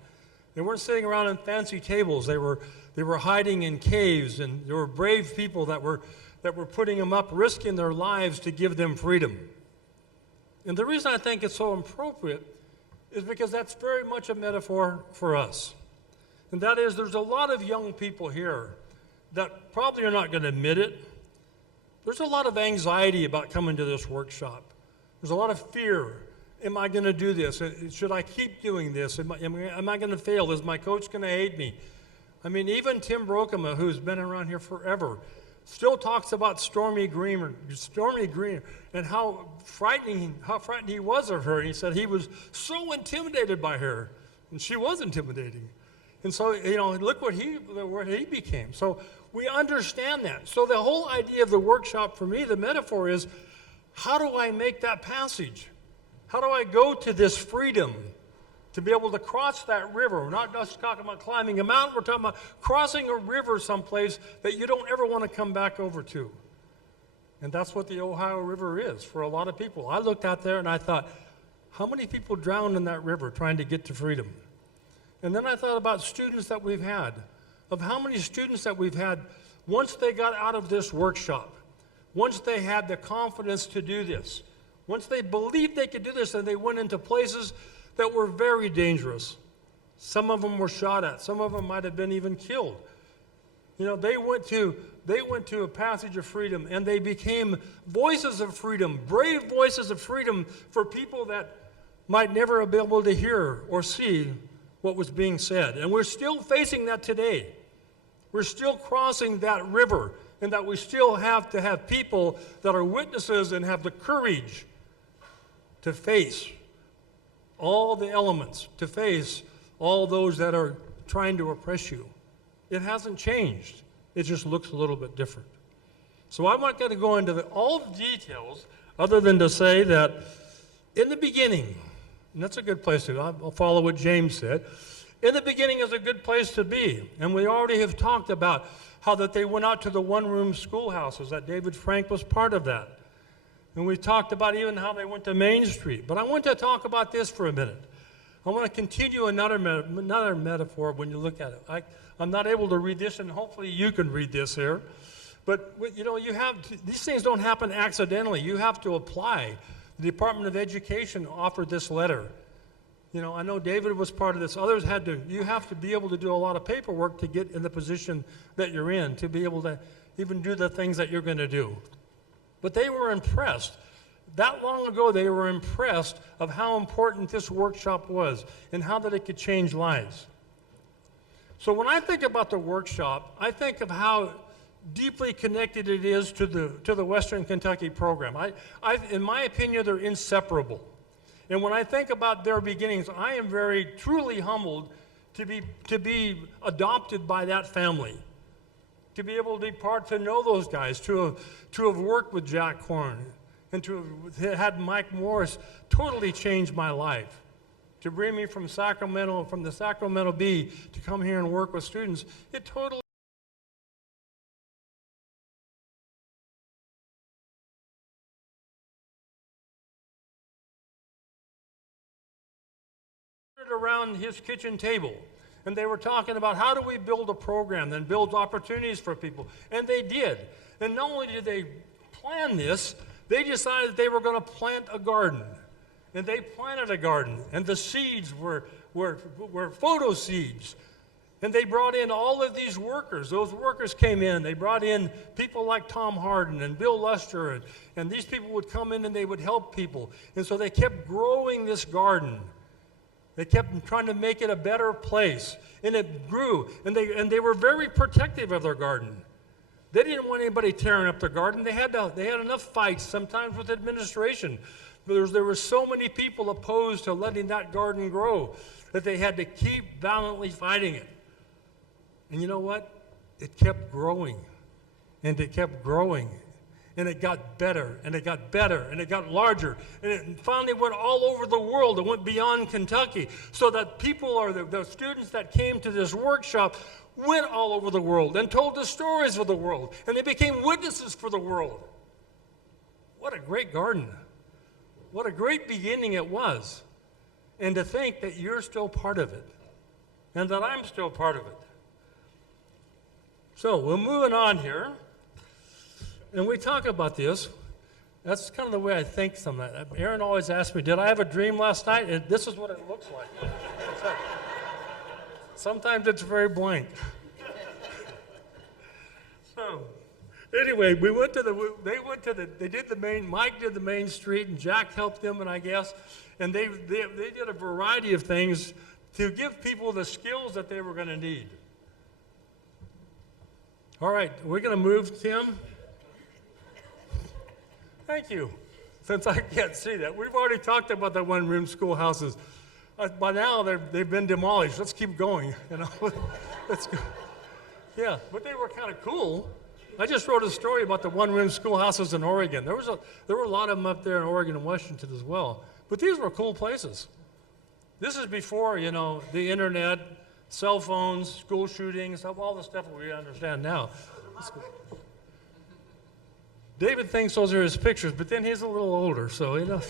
They weren't sitting around in fancy tables. They were hiding in caves, and there were brave people that were putting them up, risking their lives to give them freedom. And the reason I think it's so appropriate is because that's very much a metaphor for us. And that is, there's a lot of young people here that probably are not going to admit it. There's a lot of anxiety about coming to this workshop. There's a lot of fear. Am I going to do this? Should I keep doing this? Am I going to fail? Is my coach going to hate me? I mean, even Tim Brokema, who's been around here forever, still talks about Stormy Green, and how frightened he was of her. And he said he was so intimidated by her, and she was intimidating. And so, look where he became. So we understand that. So the whole idea of the workshop for me, the metaphor is, how do I make that passage? How do I go to this freedom to be able to cross that river? We're not just talking about climbing a mountain, we're talking about crossing a river someplace that you don't ever want to come back over to. And that's what the Ohio River is for a lot of people. I looked out there and I thought, How many people drowned in that river trying to get to freedom? And then I thought about students that we've had, of how many students that we've had once they got out of this workshop, once they had the confidence to do this, once they believed they could do this, and they went into places that were very dangerous. Some of them were shot at. Some of them might have been even killed. You know, they went to a passage of freedom, and they became voices of freedom, brave voices of freedom for people that might never be able to hear or see what was being said. And we're still facing that today. We're still crossing that river, and that we still have to have people that are witnesses and have the courage to face all the elements, to face all those that are trying to oppress you. It hasn't changed. It just looks a little bit different. So I'm not going to go into all the details other than to say that in the beginning, and that's a good place to go, I'll follow what James said, in the beginning is a good place to be. And we already have talked about how that they went out to the one-room schoolhouses, that David Frank was part of that. And we talked about even how they went to Main Street. But I want to talk about this for a minute. I want to continue another metaphor when you look at it. I'm not able to read this, and hopefully you can read this here. But you know, these things don't happen accidentally. You have to apply. The Department of Education offered this letter. You know, I know David was part of this. Others had to. You have to be able to do a lot of paperwork to get in the position that you're in, to be able to even do the things that you're going to do. But they were impressed. That long ago, they were impressed of how important this workshop was and how that it could change lives. So when I think about the workshop, I think of how deeply connected it is to the Western Kentucky program. In my opinion, they're inseparable. And when I think about their beginnings, I am very truly humbled to be adopted by that family, to be able to know those guys, to have worked with Jack Korn, and to have had Mike Morse totally change my life, to bring me from the Sacramento Bee to come here and work with students. It totally around his kitchen table, and they were talking about how do we build a program that builds opportunities for people, and they did. And not only did they plan this, they decided they were going to plant a garden, and they planted a garden, and the seeds were photo seeds, and they brought in all of these workers. Those workers came in. They brought in people like Tom Harden and Bill Luster, and these people would come in and they would help people, and so they kept growing this garden. They kept trying to make it a better place, and it grew, and they were very protective of their garden. They didn't want anybody tearing up their garden. They had enough fights sometimes with administration. There were so many people opposed to letting that garden grow that they had to keep valiantly fighting it. And you know what? It kept growing, and it kept growing. And it got better, and it got better, and it got larger. And it finally went all over the world. It went beyond Kentucky. So that people, or the students that came to this workshop, went all over the world and told the stories of the world. And they became witnesses for the world. What a great garden. What a great beginning it was. And to think that you're still part of it, and that I'm still part of it. So we're moving on here. And we talk about this. That's kind of the way I think sometimes. Aaron always asks me, did I have a dream last night? And this is what it looks like. Sometimes it's very blank. So, anyway, they did the main, Mike did the main street, and Jack helped them, and I guess, and they did a variety of things to give people the skills that they were going to need. All right, we're going to move, Tim. Thank you. Since I can't see that. We've already talked about the one-room schoolhouses. By now, they've been demolished. Let's keep going, you know. Let's go. Yeah, but they were kind of cool. I just wrote a story about the one-room schoolhouses in Oregon. There were a lot of them up there in Oregon and Washington as well. But these were cool places. This is before, you know, the internet, cell phones, school shootings, all the stuff that we understand now. David thinks those are his pictures, but then he's a little older, so you know.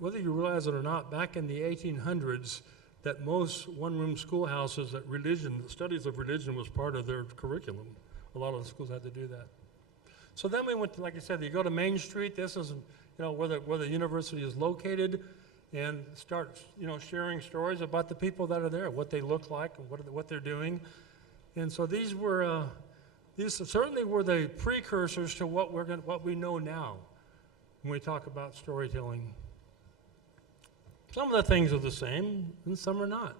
Whether you realize it or not, back in the 1800s, that most one-room schoolhouses, that religion, the studies of religion was part of their curriculum. A lot of the schools had to do that. So then we went to, like I said, you go to Main Street. This is, where the university is located, and start, sharing stories about the people that are there, what they look like, and what they're doing. And so these certainly were the precursors to what we know now when we talk about storytelling. Some of the things are the same, and some are not.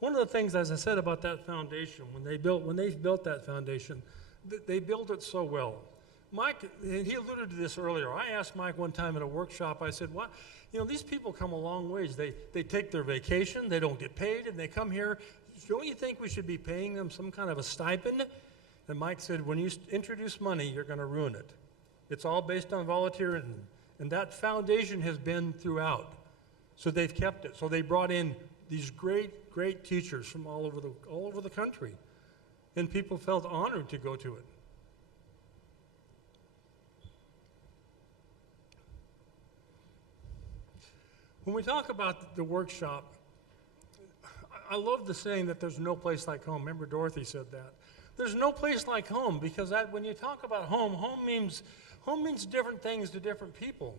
One of the things, as I said, about that foundation, when they built that foundation, they built it so well. Mike, and he alluded to this earlier. I asked Mike one time at a workshop, I said, "What? These people come a long ways. They take their vacation, they don't get paid, and they come here. Don't you think we should be paying them some kind of a stipend?" And Mike said, "When you introduce money, you're going to ruin it. It's all based on volunteerism." And that foundation has been throughout. So they've kept it. So they brought in these great, great teachers from all over the country. And people felt honored to go to it. When we talk about the workshop, I love the saying that there's no place like home. Remember Dorothy said that. There's no place like home, because when you talk about home home means different things to different people.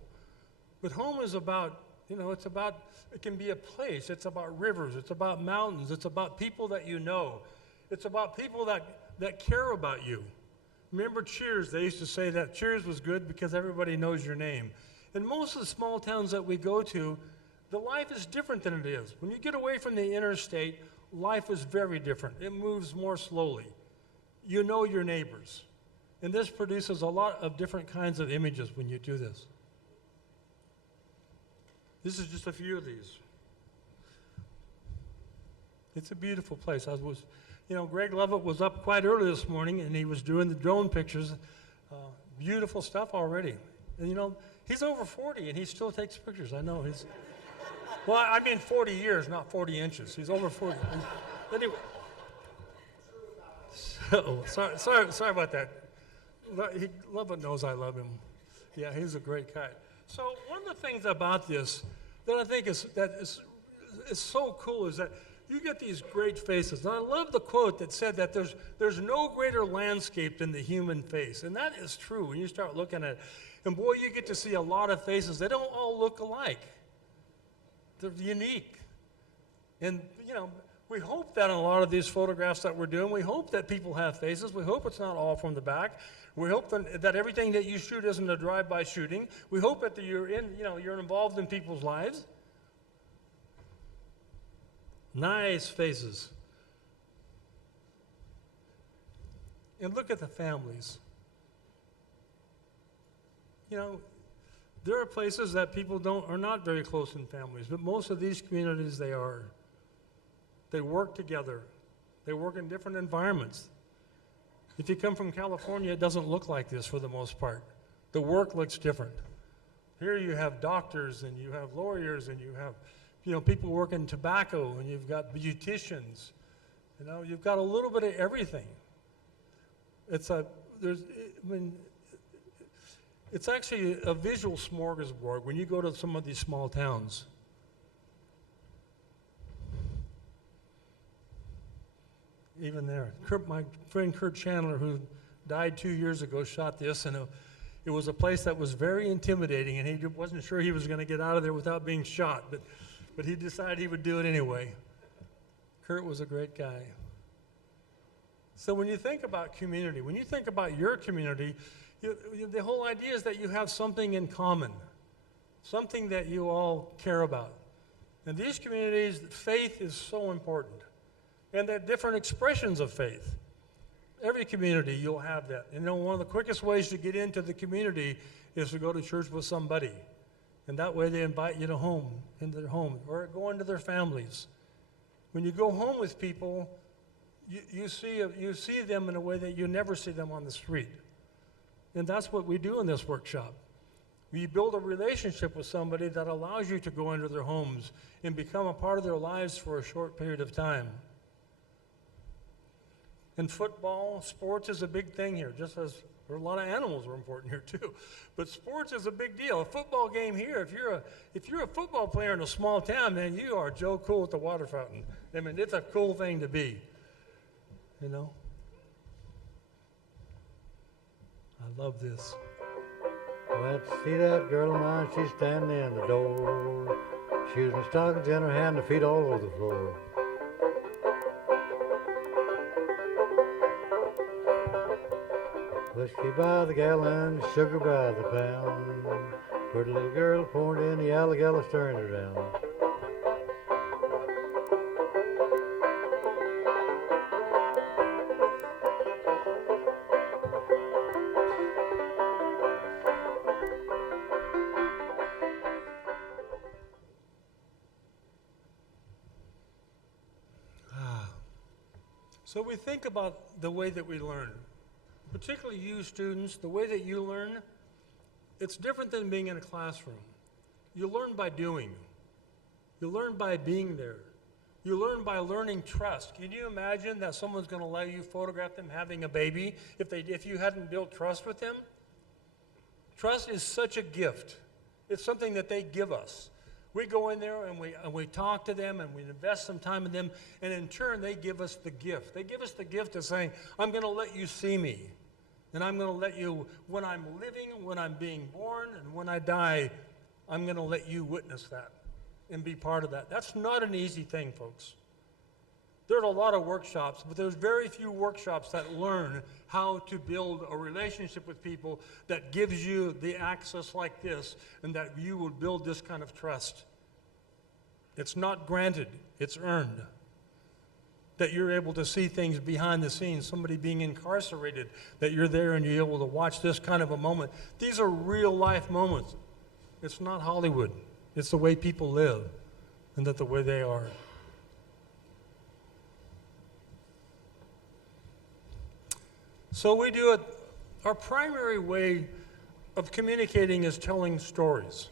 But home is about, it can be a place. It's about rivers. It's about mountains. It's about people that you know. It's about people that care about you. Remember Cheers? They used to say that Cheers was good because everybody knows your name. In most of the small towns that we go to, the life is different than it is. When you get away from the interstate, life is very different. It moves more slowly. You know your neighbors. And this produces a lot of different kinds of images when you do this. This is just a few of these. It's a beautiful place. Greg Lovett was up quite early this morning, and he was doing the drone pictures. Beautiful stuff already. And he's over 40, and he still takes pictures. I know he's. Well, I mean 40 years, not 40 inches. He's over 40. Anyway. Sorry about that. Lovett knows I love him. Yeah, he's a great guy. So one of the things about this that I think is so cool is that you get these great faces. And I love the quote that said that there's no greater landscape than the human face. And that is true when you start looking at it. And boy, you get to see a lot of faces. They don't all look alike. They're unique. And, we hope that in a lot of these photographs that we're doing, we hope that people have faces. We hope it's not all from the back. We hope that everything that you shoot isn't a drive-by shooting. We hope that you're involved in people's lives. Nice faces. And look at the families. There are places that people are not very close in families, but most of these communities, they are. They work together. They work in different environments. If you come from California, it doesn't look like this for the most part. The work looks different. Here you have doctors, and you have lawyers, and you have people working tobacco, and you've got beauticians. You've got a little bit of everything. It's actually a visual smorgasbord when you go to some of these small towns. Even there. My friend Kurt Chandler, who died 2 years ago, shot this, and it was a place that was very intimidating, and he wasn't sure he was going to get out of there without being shot, but he decided he would do it anyway. Kurt was a great guy. So when you think about community, when you think about your community, the whole idea is that you have something in common, something that you all care about. In these communities, faith is so important, and there are different expressions of faith. Every community, you'll have that. You know, one of the quickest ways to get into the community is to go to church with somebody. And that way they invite you to home, into their home, or go into their families. When you go home with people, you see them in a way that you never see them on the street. And that's what we do in this workshop. We build a relationship with somebody that allows you to go into their homes and become a part of their lives for a short period of time. And football, sports is a big thing here, just as there are a lot of animals are important here too. But sports is a big deal. A football game here, if you're a football player in a small town, man, you are Joe Cool at the water fountain. I mean, it's a cool thing to be, you know? I love this. Let's see that girl of mine, she's standing in the door. Shoes and stockings in her hand, her feet all over the floor. Whiskey by the gallon, sugar by the pound. Pretty little girl pouring in the alley, stirring her down. So we think about the way that we learn, particularly you students, the way that you learn, it's different than being in a classroom. You learn by doing. You learn by being there. You learn by learning trust. Can you imagine that someone's going to let you photograph them having a baby if you hadn't built trust with them? Trust is such a gift. It's something that they give us. We go in there and we talk to them and we invest some time in them, and in turn they give us the gift. They give us the gift of saying, I'm going to let you see me, and I'm going to let you, when I'm living, when I'm being born, and when I die, I'm going to let you witness that and be part of that. That's not an easy thing, folks. There's a lot of workshops, but there's very few workshops that learn how to build a relationship with people that gives you the access like this, and that you will build this kind of trust. It's not granted, it's earned. That you're able to see things behind the scenes, somebody being incarcerated, that you're there and you're able to watch this kind of a moment. These are real life moments. It's not Hollywood. It's the way people live, and that the way they are. So we do it, our primary way of communicating is telling stories.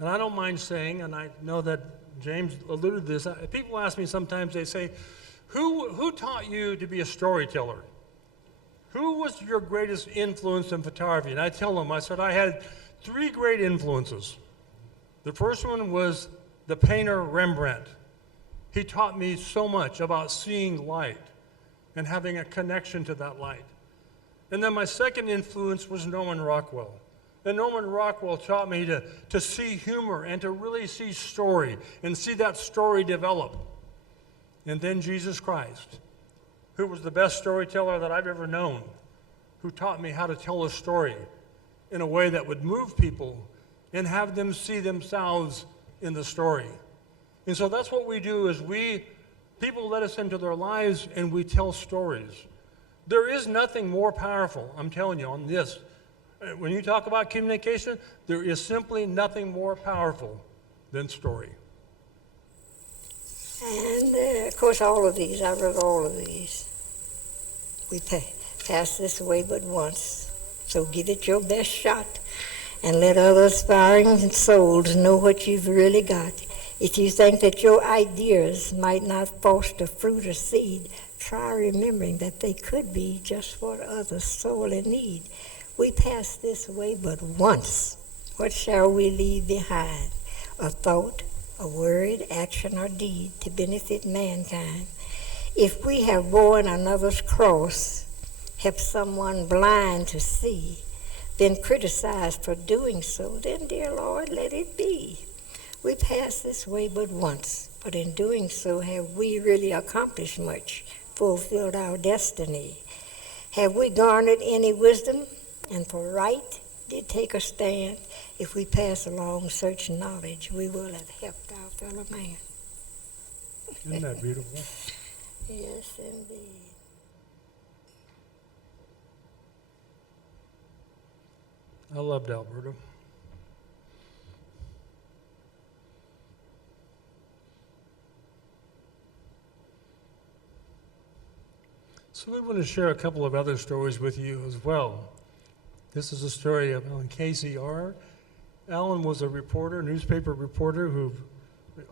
And I don't mind saying, and I know that James alluded to this, people ask me sometimes, they say, who taught you to be a storyteller? Who was your greatest influence in photography? And I tell them, I said, I had 3 great influences. The first one was the painter Rembrandt. He taught me so much about seeing light and having a connection to that light. And then my second influence was Norman Rockwell. And Norman Rockwell taught me to see humor and to really see story and see that story develop. And then Jesus Christ, who was the best storyteller that I've ever known, who taught me how to tell a story in a way that would move people and have them see themselves in the story. And so that's what we do, is people let us into their lives and we tell stories. There is nothing more powerful, I'm telling you, on this. When you talk about communication, there is simply nothing more powerful than story. And of course, all of these, I wrote all of these. We pass this away but once, so give it your best shot and let other aspiring souls know what you've really got. If you think that your ideas might not foster fruit or seed, try remembering that they could be just what others sorely need. We pass this away but once. What shall we leave behind? A thought, a word, action, or deed to benefit mankind. If we have borne another's cross, helped someone blind to see, been criticized for doing so, then, dear Lord, let it be. We pass this way but once, but in doing so, have we really accomplished much, fulfilled our destiny? Have we garnered any wisdom, and for right did take a stand? If we pass along such knowledge, we will have helped our fellow man. Isn't that beautiful? Yes, indeed. I loved Alberta. So we want to share a couple of other stories with you as well. This is a story of Alan KCR. Alan was a reporter, newspaper reporter, who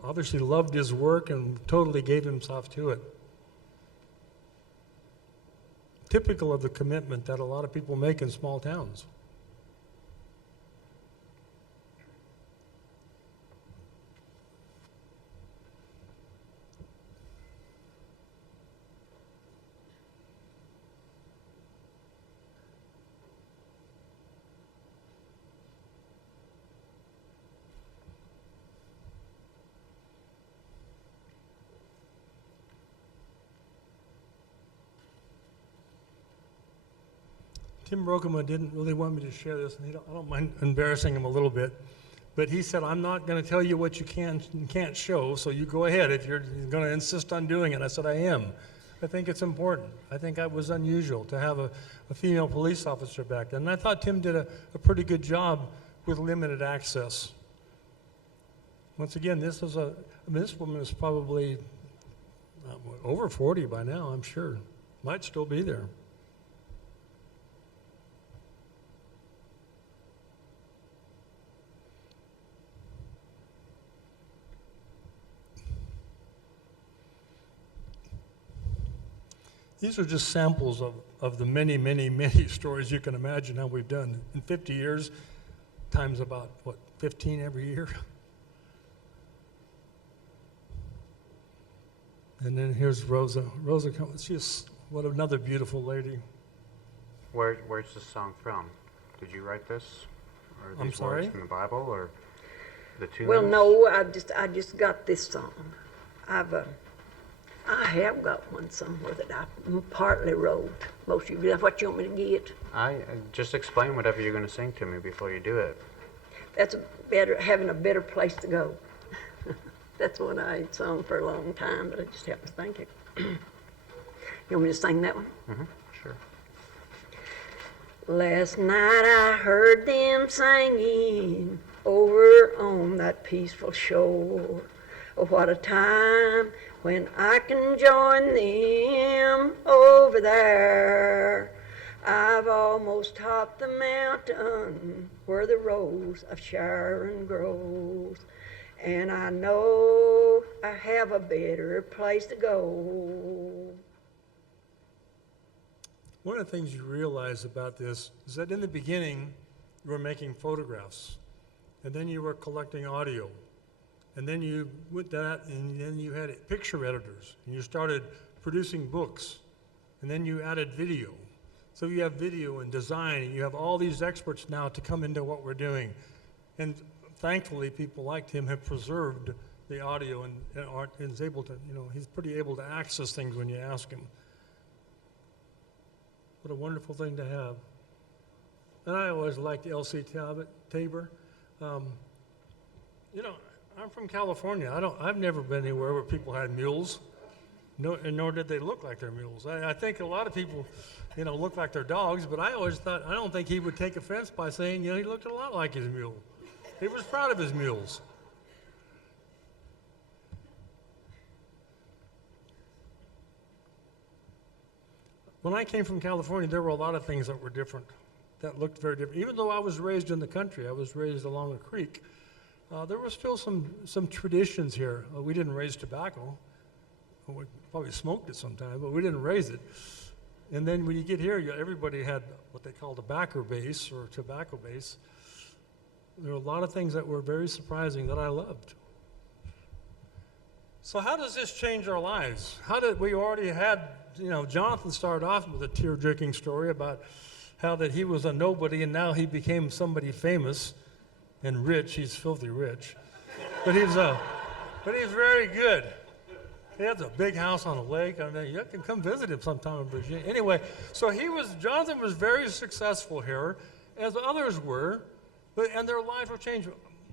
obviously loved his work and totally gave himself to it. Typical of the commitment that a lot of people make in small towns. Tim Brokema didn't really want me to share this, and I don't mind embarrassing him a little bit, but he said, I'm not going to tell you what you can and can't show, so you go ahead if you're going to insist on doing it. I said, I am. I think it's important. I think it was unusual to have a female police officer back then, and I thought Tim did a pretty good job with limited access. Once again, this woman is probably over 40 by now, I'm sure. Might still be there. These are just samples of the many, many, many stories you can imagine how we've done. In 50 years, times about, 15 every year? And then here's Rosa. Rosa, she's, what another beautiful lady. Where's this song from? Did you write this? Or I'm these sorry? words from the Bible, or the tunes? Well, no, I just got this song. I have got one somewhere that I partly wrote. Most of you, that's what you want me to get. I just explain whatever you're going to sing to me before you do it. That's having a better place to go. That's one I had sung for a long time, but I just happened to think it. You want me to sing that one? Mm-hmm. Sure. Last night I heard them singing over on that peaceful shore. Oh, what a time when I can join them over there. I've almost topped the mountain where the rose of Sharon grows, and I know I have a better place to go. One of the things you realize about this is that in the beginning, you were making photographs, and then you were collecting audio, and then you, with that, and then you had picture editors, and you started producing books, and then you added video. So you have video and design, and you have all these experts now to come into what we're doing. And thankfully, people like him have preserved the audio and art, and is able to, he's pretty able to access things when you ask him. What a wonderful thing to have. And I always liked Elsie Tabor. I'm from California. I've never been anywhere where people had mules, nor did they look like their mules. I think a lot of people, look like their dogs, but I always thought, I don't think he would take offense by saying, he looked a lot like his mule. He was proud of his mules. When I came from California, there were a lot of things that were different, that looked very different. Even though I was raised in the country, I was raised along a creek, there were still some traditions here. We didn't raise tobacco. We probably smoked it sometime, but we didn't raise it. And then when you get here, everybody had what they called a backer base or tobacco base. There were a lot of things that were very surprising that I loved. So how does this change our lives? How did we already had, Jonathan started off with a tear-jerking story about how that he was a nobody and now he became somebody famous and rich. He's filthy rich, but he's very good. He has a big house on a lake. I mean, you can come visit him sometime in Virginia. Anyway, so Jonathan was very successful here, as others were, and their lives were changed.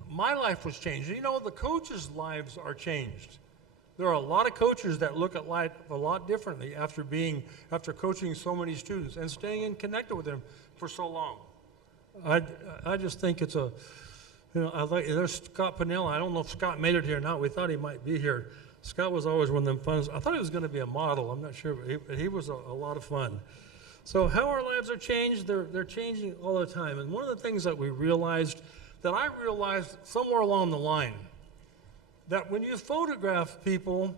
My life was changed. The coaches' lives are changed. There are a lot of coaches that look at life a lot differently after coaching so many students and staying connected with them for so long. I just think it's a, I like, there's Scott Pennell. I don't know if Scott made it here or not. We thought he might be here. Scott was always one of them fun. I thought he was going to be a model. I'm not sure, but he was a lot of fun. So how our lives are changed, they're changing all the time. And one of the things that I realized somewhere along the line, that when you photograph people,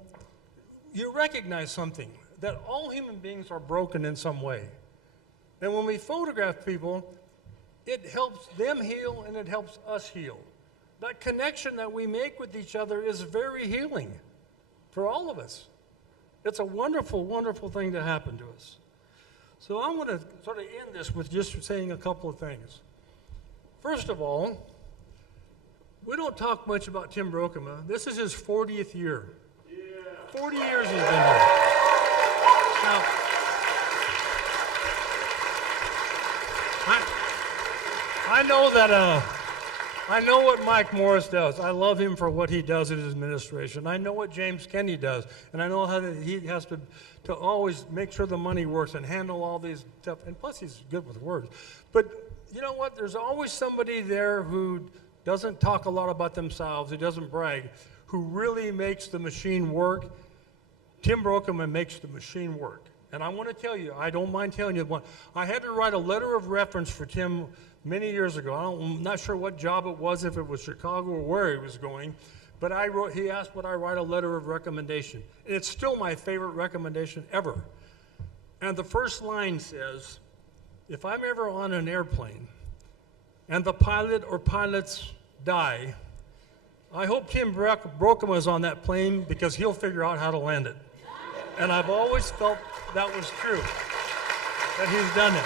you recognize something, that all human beings are broken in some way. And when we photograph people, it helps them heal and it helps us heal. That connection that we make with each other is very healing for all of us. It's a wonderful, wonderful thing to happen to us. So I'm going to sort of end this with just saying a couple of things. First of all, we don't talk much about Tim Brokema. This is his 40th year. Yeah. 40 years he's been here. Now, I know what Mike Morse does. I love him for what he does in his administration. I know what James Kenney does, and I know how he has to always make sure the money works and handle all these stuff. And plus, he's good with words. But you know what? There's always somebody there who doesn't talk a lot about themselves, who doesn't brag, who really makes the machine work. Tim Brokema makes the machine work. And I want to tell you, I don't mind telling you one. I had to write a letter of reference for Tim many years ago. I'm not sure what job it was, if it was Chicago or where he was going, but he asked would I write a letter of recommendation. And it's still my favorite recommendation ever. And the first line says, if I'm ever on an airplane and the pilot or pilots die, I hope Tim Brokema is on that plane because he'll figure out how to land it. And I've always felt that was true, that he's done it.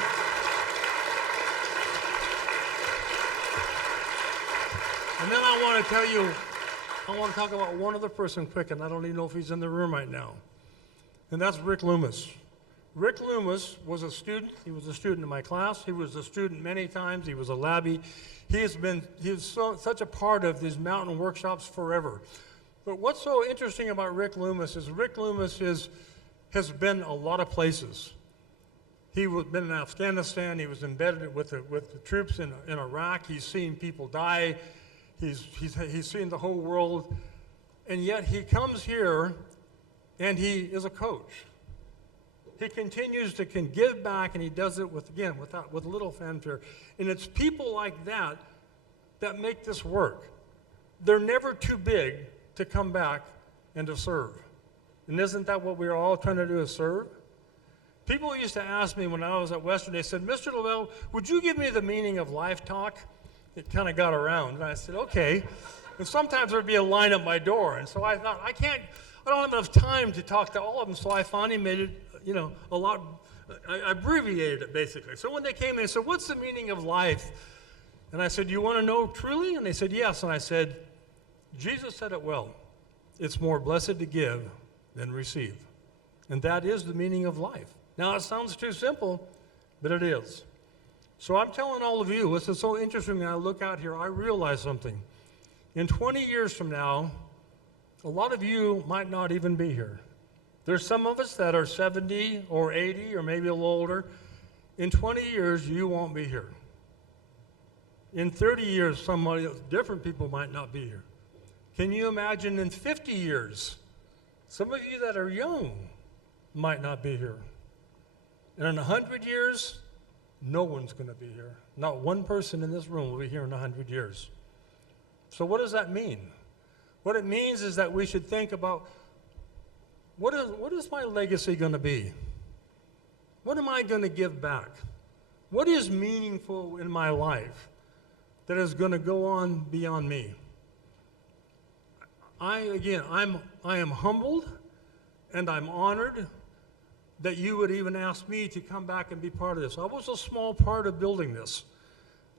And then I want to tell you, I want to talk about one other person quick, and I don't even know if he's in the room right now. And that's Rick Loomis. Rick Loomis was a student. He was a student in my class. He was a student many times. He was a labbie. He was such a part of these mountain workshops forever. But what's so interesting about Rick Loomis is has been a lot of places. He was been in Afghanistan. He was embedded with the troops in Iraq. He's seen people die. He's seen the whole world. And yet he comes here and he is a coach. He continues to give back, and he does it with little fanfare. And it's people like that that make this work. They're never too big to come back and to serve. And isn't that what we're all trying to do, is serve? People used to ask me when I was at Western, they said, Mr. Lavelle, would you give me the meaning of life talk? It kind of got around. And I said, okay. And sometimes there'd be a line at my door. And so I thought, I don't have enough time to talk to all of them. So I finally made it, a lot, I abbreviated it basically. So when they came in, they said, what's the meaning of life? And I said, do you want to know truly? And they said, yes. And I said, Jesus said it well. It's more blessed to give than receive. And that is the meaning of life. Now, it sounds too simple, but it is. So I'm telling all of you, this is so interesting when I look out here, I realize something. In 20 years from now, a lot of you might not even be here. There's some of us that are 70 or 80 or maybe a little older. In 20 years, you won't be here. In 30 years, different people might not be here. Can you imagine in 50 years, some of you that are young might not be here. And in 100 years, no one's going to be here. Not one person in this room will be here in 100 years. So what does that mean? What it means is that we should think about, what is my legacy going to be? What am I going to give back? What is meaningful in my life that is going to go on beyond me? I am humbled and I'm honored that you would even ask me to come back and be part of this. I was a small part of building this,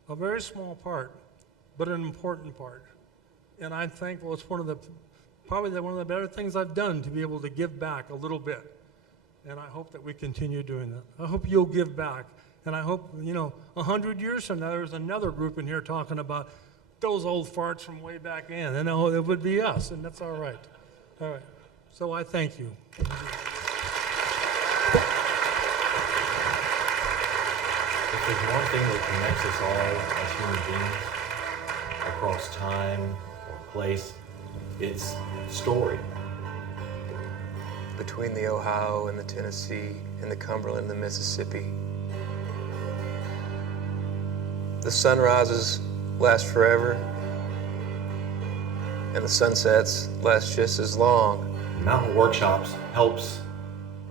a very small part, but an important part. And I'm thankful. It's probably one of the better things I've done, to be able to give back a little bit. And I hope that we continue doing that. I hope you'll give back. And I hope, 100 years from now, there's another group in here talking about those old farts from way back in. And it would be us, and that's all right. All right. So I thank you. there's one thing that connects us all as human beings across time or place, it's story. Between the Ohio and the Tennessee and the Cumberland and the Mississippi, the sunrises last forever and the sunsets last just as long. Mountain Workshops helps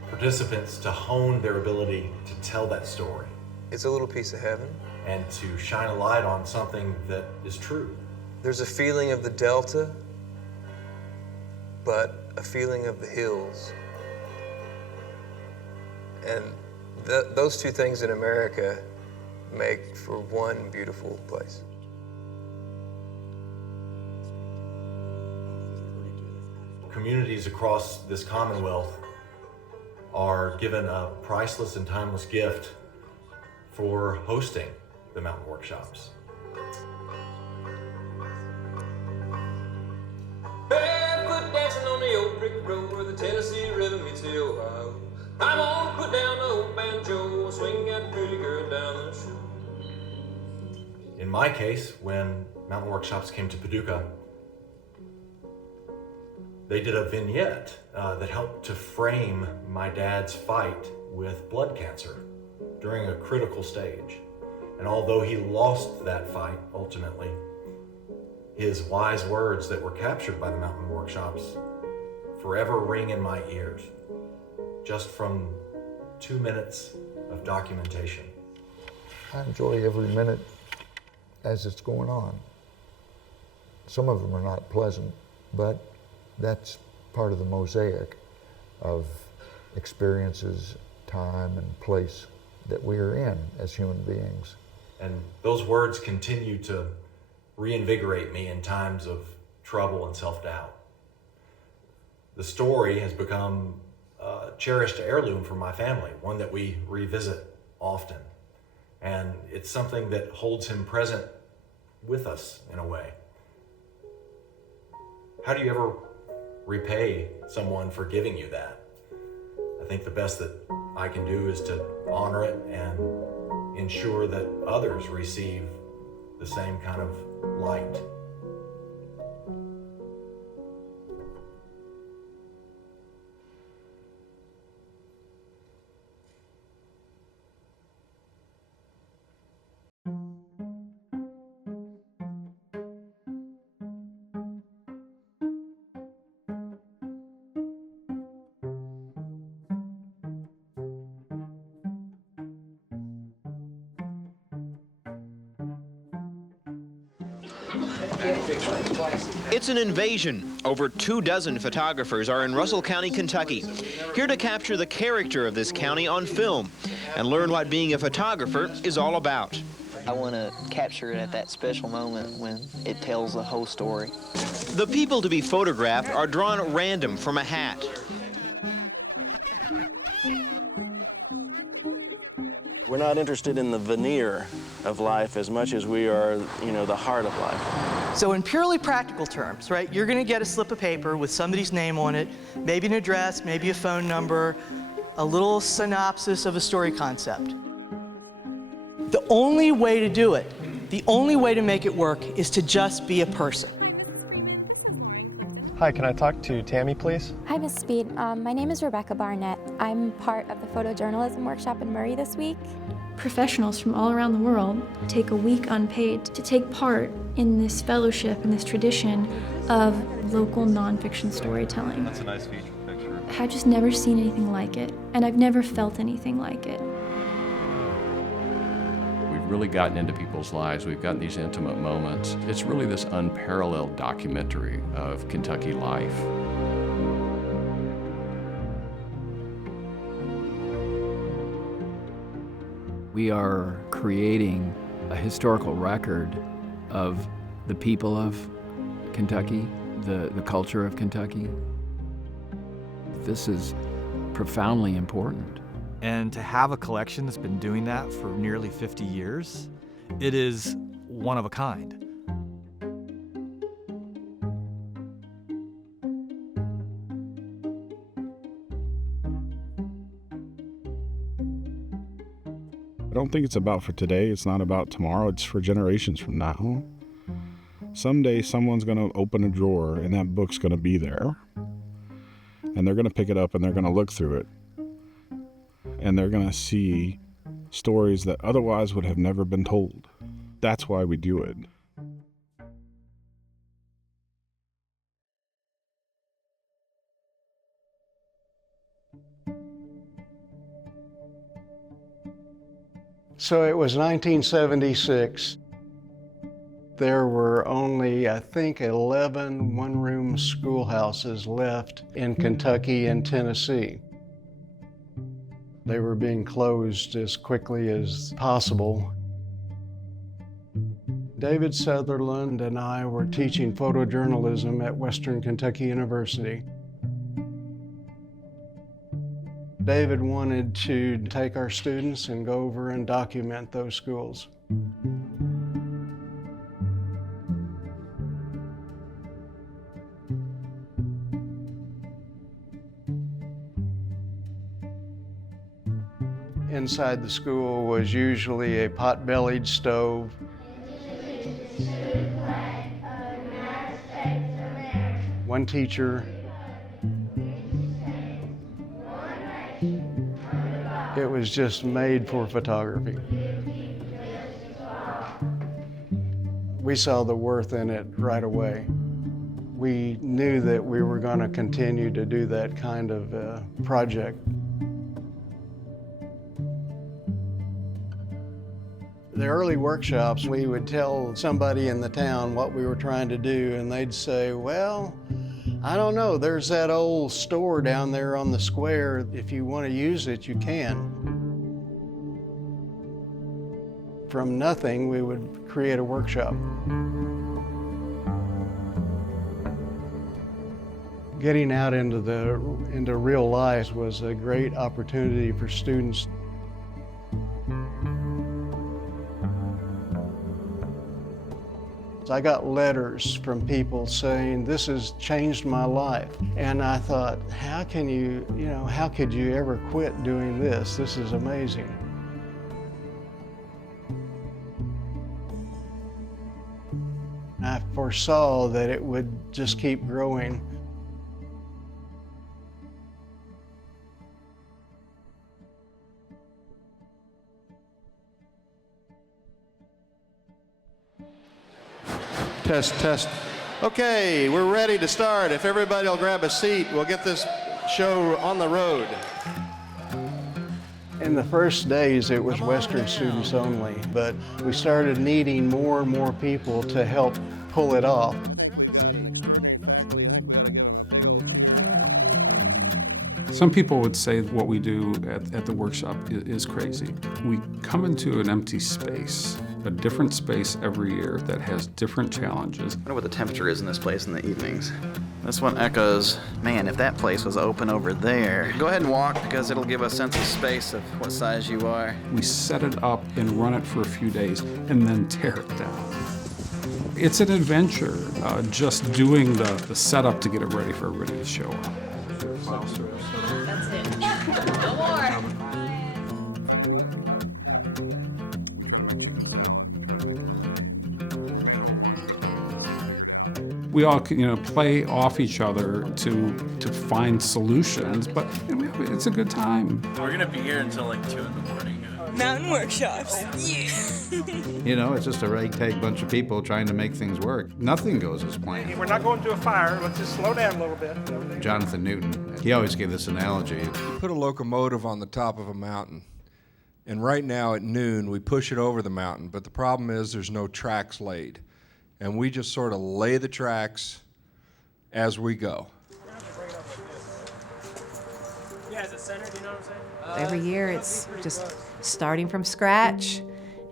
participants to hone their ability to tell that story. It's a little piece of heaven. And to shine a light on something that is true. There's a feeling of the Delta, but a feeling of the hills. And those two things in America make for one beautiful place. Communities across this Commonwealth are given a priceless and timeless gift for hosting the Mountain Workshops. Barefoot dancing on the old brick road where the Tennessee River meets the Ohio. I'm gonna put down the old banjo, swing that pretty girl down the shore. In my case, when Mountain Workshops came to Paducah, they did a vignette that helped to frame my dad's fight with blood cancer during a critical stage. And although he lost that fight ultimately, his wise words that were captured by the Mountain Workshops forever ring in my ears, just from 2 minutes of documentation. I enjoy every minute as it's going on. Some of them are not pleasant, but that's part of the mosaic of experiences, time, and place that we are in as human beings. And those words continue to reinvigorate me in times of trouble and self-doubt. The story has become a cherished heirloom for my family, one that we revisit often. And it's something that holds him present with us in a way. How do you ever repay someone for giving you that? I think the best that I can do is to honor it and ensure that others receive the same kind of light. It's an invasion. Over 24 photographers are in Russell County, Kentucky, here to capture the character of this county on film and learn what being a photographer is all about. I want to capture it at that special moment when it tells the whole story. The people to be photographed are drawn at random from a hat. We're not interested in the veneer of life as much as we are, the heart of life. So in purely practical terms, right, you're going to get a slip of paper with somebody's name on it, maybe an address, maybe a phone number, a little synopsis of a story concept. The only way to do it, the only way to make it work is to just be a person. Hi, can I talk to Tammy, please? Hi, Ms. Speed. My name is Rebecca Barnett. I'm part of the Photojournalism workshop in Murray this week. Professionals from all around the world take a week unpaid to take part in this fellowship and this tradition of local nonfiction storytelling. That's a nice feature picture. I've just never seen anything like it, and I've never felt anything like it. We've really gotten into people's lives. We've gotten these intimate moments. It's really this unparalleled documentary of Kentucky life. We are creating a historical record of the people of Kentucky, the culture of Kentucky. This is profoundly important. And to have a collection that's been doing that for nearly 50 years, it is one of a kind. I don't think it's about for today. It's not about tomorrow. It's for generations from now. Someday someone's going to open a drawer and that book's going to be there. And they're going to pick it up and they're going to look through it. And they're going to see stories that otherwise would have never been told. That's why we do it. So it was 1976. There were only, I think, 11 one-room schoolhouses left in Kentucky and Tennessee. They were being closed as quickly as possible. David Sutherland and I were teaching photojournalism at Western Kentucky University. David wanted to take our students and go over and document those schools. Inside the school was usually a pot-bellied stove, one teacher. It was just made for photography. We saw the worth in it right away. We knew that we were going to continue to do that kind of project. The early workshops, we would tell somebody in the town what we were trying to do, and they'd say, well, I don't know, there's that old store down there on the square. If you want to use it, you can. From nothing, we would create a workshop. Getting out into real life was a great opportunity for students. I got letters from people saying, this has changed my life. And I thought, how could you ever quit doing this? This is amazing. I foresaw that it would just keep growing. Test, test. Okay, we're ready to start. If everybody will grab a seat, we'll get this show on the road. In the first days, it was Western students only, but we started needing more and more people to help pull it off. Some people would say what we do at the workshop is crazy. We come into an empty space, a different space every year that has different challenges. I wonder what the temperature is in this place in the evenings. This one echoes, man, if that place was open over there. Go ahead and walk because it'll give a sense of space of what size you are. We set it up and run it for a few days and then tear it down. It's an adventure, just doing the setup to get it ready for everybody to show up. That's it. No more. We all play off each other to find solutions, but it's a good time. We're gonna be here until like 2 in the morning. Mountain workshops. Yeah. It's just a ragtag bunch of people trying to make things work. Nothing goes as planned. We're not going to a fire. Let's just slow down a little bit. Jonathan Newton, he always gave this analogy. You put a locomotive on the top of a mountain, and right now at noon we push it over the mountain, but the problem is there's no tracks laid. And we just sort of lay the tracks as we go. Yeah, is it centered? You know what I'm saying? Every year it's just starting from scratch.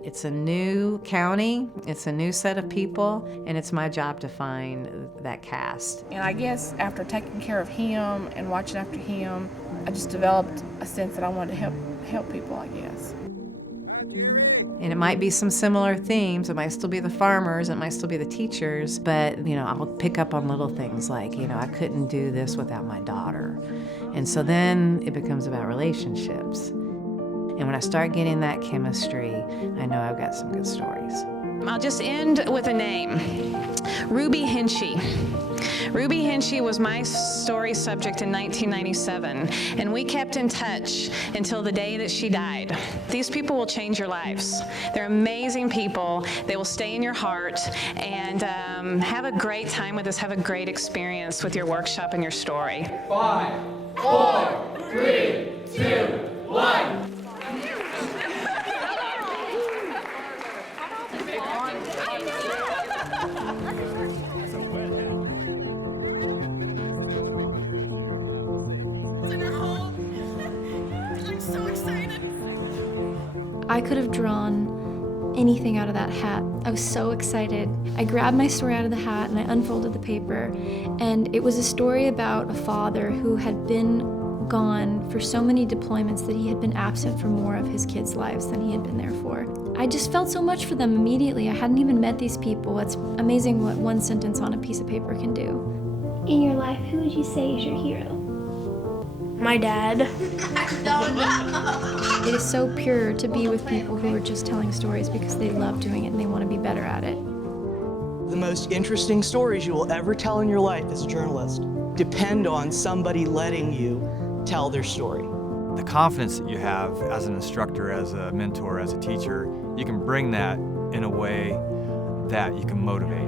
It's a new county, it's a new set of people, and it's my job to find that cast. And I guess after taking care of him and watching after him, I just developed a sense that I wanted to help people, I guess. And it might be some similar themes. It might still be the farmers, it might still be the teachers, but I'll pick up on little things like, I couldn't do this without my daughter. And so then it becomes about relationships. And when I start getting that chemistry, I know I've got some good stories. I'll just end with a name, Ruby Hinchy. Ruby Hinchy was my story subject in 1997, and we kept in touch until the day that she died. These people will change your lives. They're amazing people. They will stay in your heart, and have a great time with us. Have a great experience with your workshop and your story. 5, 4, 3, 2, 1. I could have drawn anything out of that hat. I was so excited. I grabbed my story out of the hat and I unfolded the paper, and it was a story about a father who had been gone for so many deployments that he had been absent for more of his kids' lives than he had been there for. I just felt so much for them immediately. I hadn't even met these people. It's amazing what one sentence on a piece of paper can do. In your life, who would you say is your hero? My dad. It is so pure to be with people who are just telling stories because they love doing it and they want to be better at it. The most interesting stories you will ever tell in your life as a journalist depend on somebody letting you tell their story. The confidence that you have as an instructor, as a mentor, as a teacher, you can bring that in a way that you can motivate.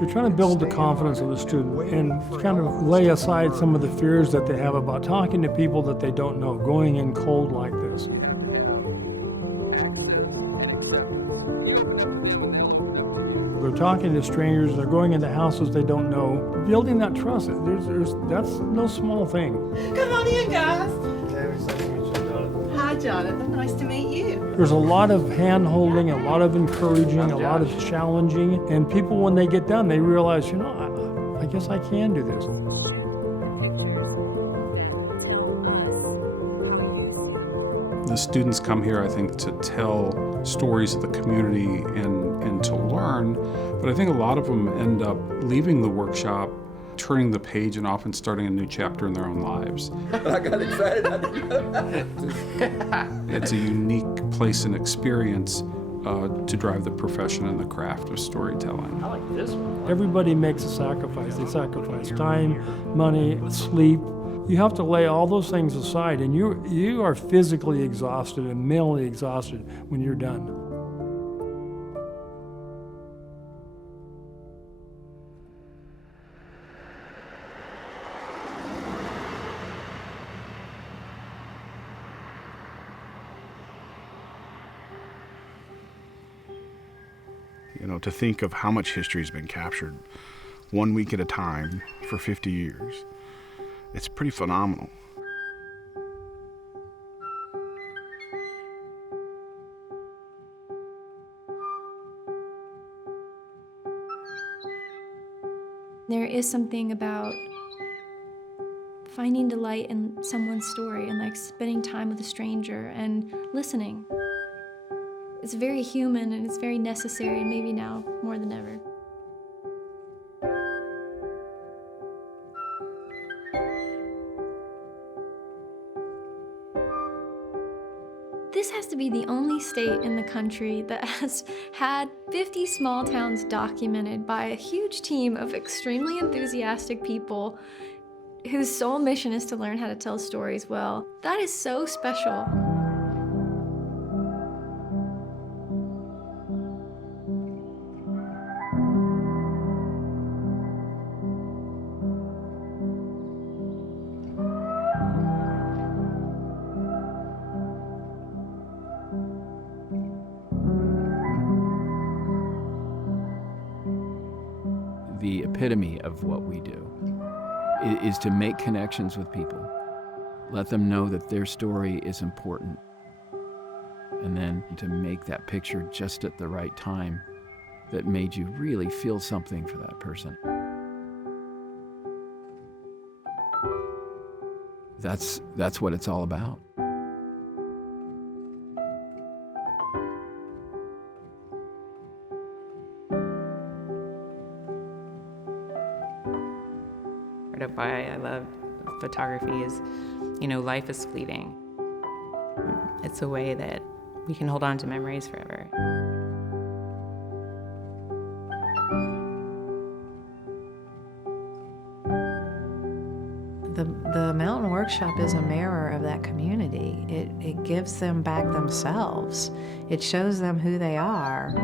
You're trying to build the confidence of the student and kind of lay aside some of the fears that they have about talking to people that they don't know, going in cold like this. They're talking to strangers, they're going into houses they don't know. Building that trust, that's no small thing. Come on in, guys. Hi, Jonathan. Nice to meet you. There's a lot of hand-holding, a lot of encouraging, a lot of challenging, and people, when they get done, they realize, you know, I guess I can do this. The students come here, I think, to tell stories of the community and to learn, but I think a lot of them end up leaving the workshop, turning the page, and often starting a new chapter in their own lives. I got excited. I didn't know that. It's a unique place and experience to drive the profession and the craft of storytelling. I like this one. Everybody makes a sacrifice. They sacrifice time, money, sleep. You have to lay all those things aside, and you are physically exhausted and mentally exhausted when you're done. You know, to think of how much history has been captured 1 week at a time for 50 years, it's pretty phenomenal. There is something about finding delight in someone's story and like spending time with a stranger and listening. It's very human and it's very necessary, and maybe now more than ever. This has to be the only state in the country that has had 50 small towns documented by a huge team of extremely enthusiastic people whose sole mission is to learn how to tell stories well. That is so special. The epitome of what we do is to make connections with people, let them know that their story is important, and then to make that picture just at the right time that made you really feel something for that person. That's what it's all about. Why I love photography is, you know, life is fleeting. It's a way that we can hold on to memories forever. The Mountain Workshop is a mirror of that community. It gives them back themselves. It shows them who they are.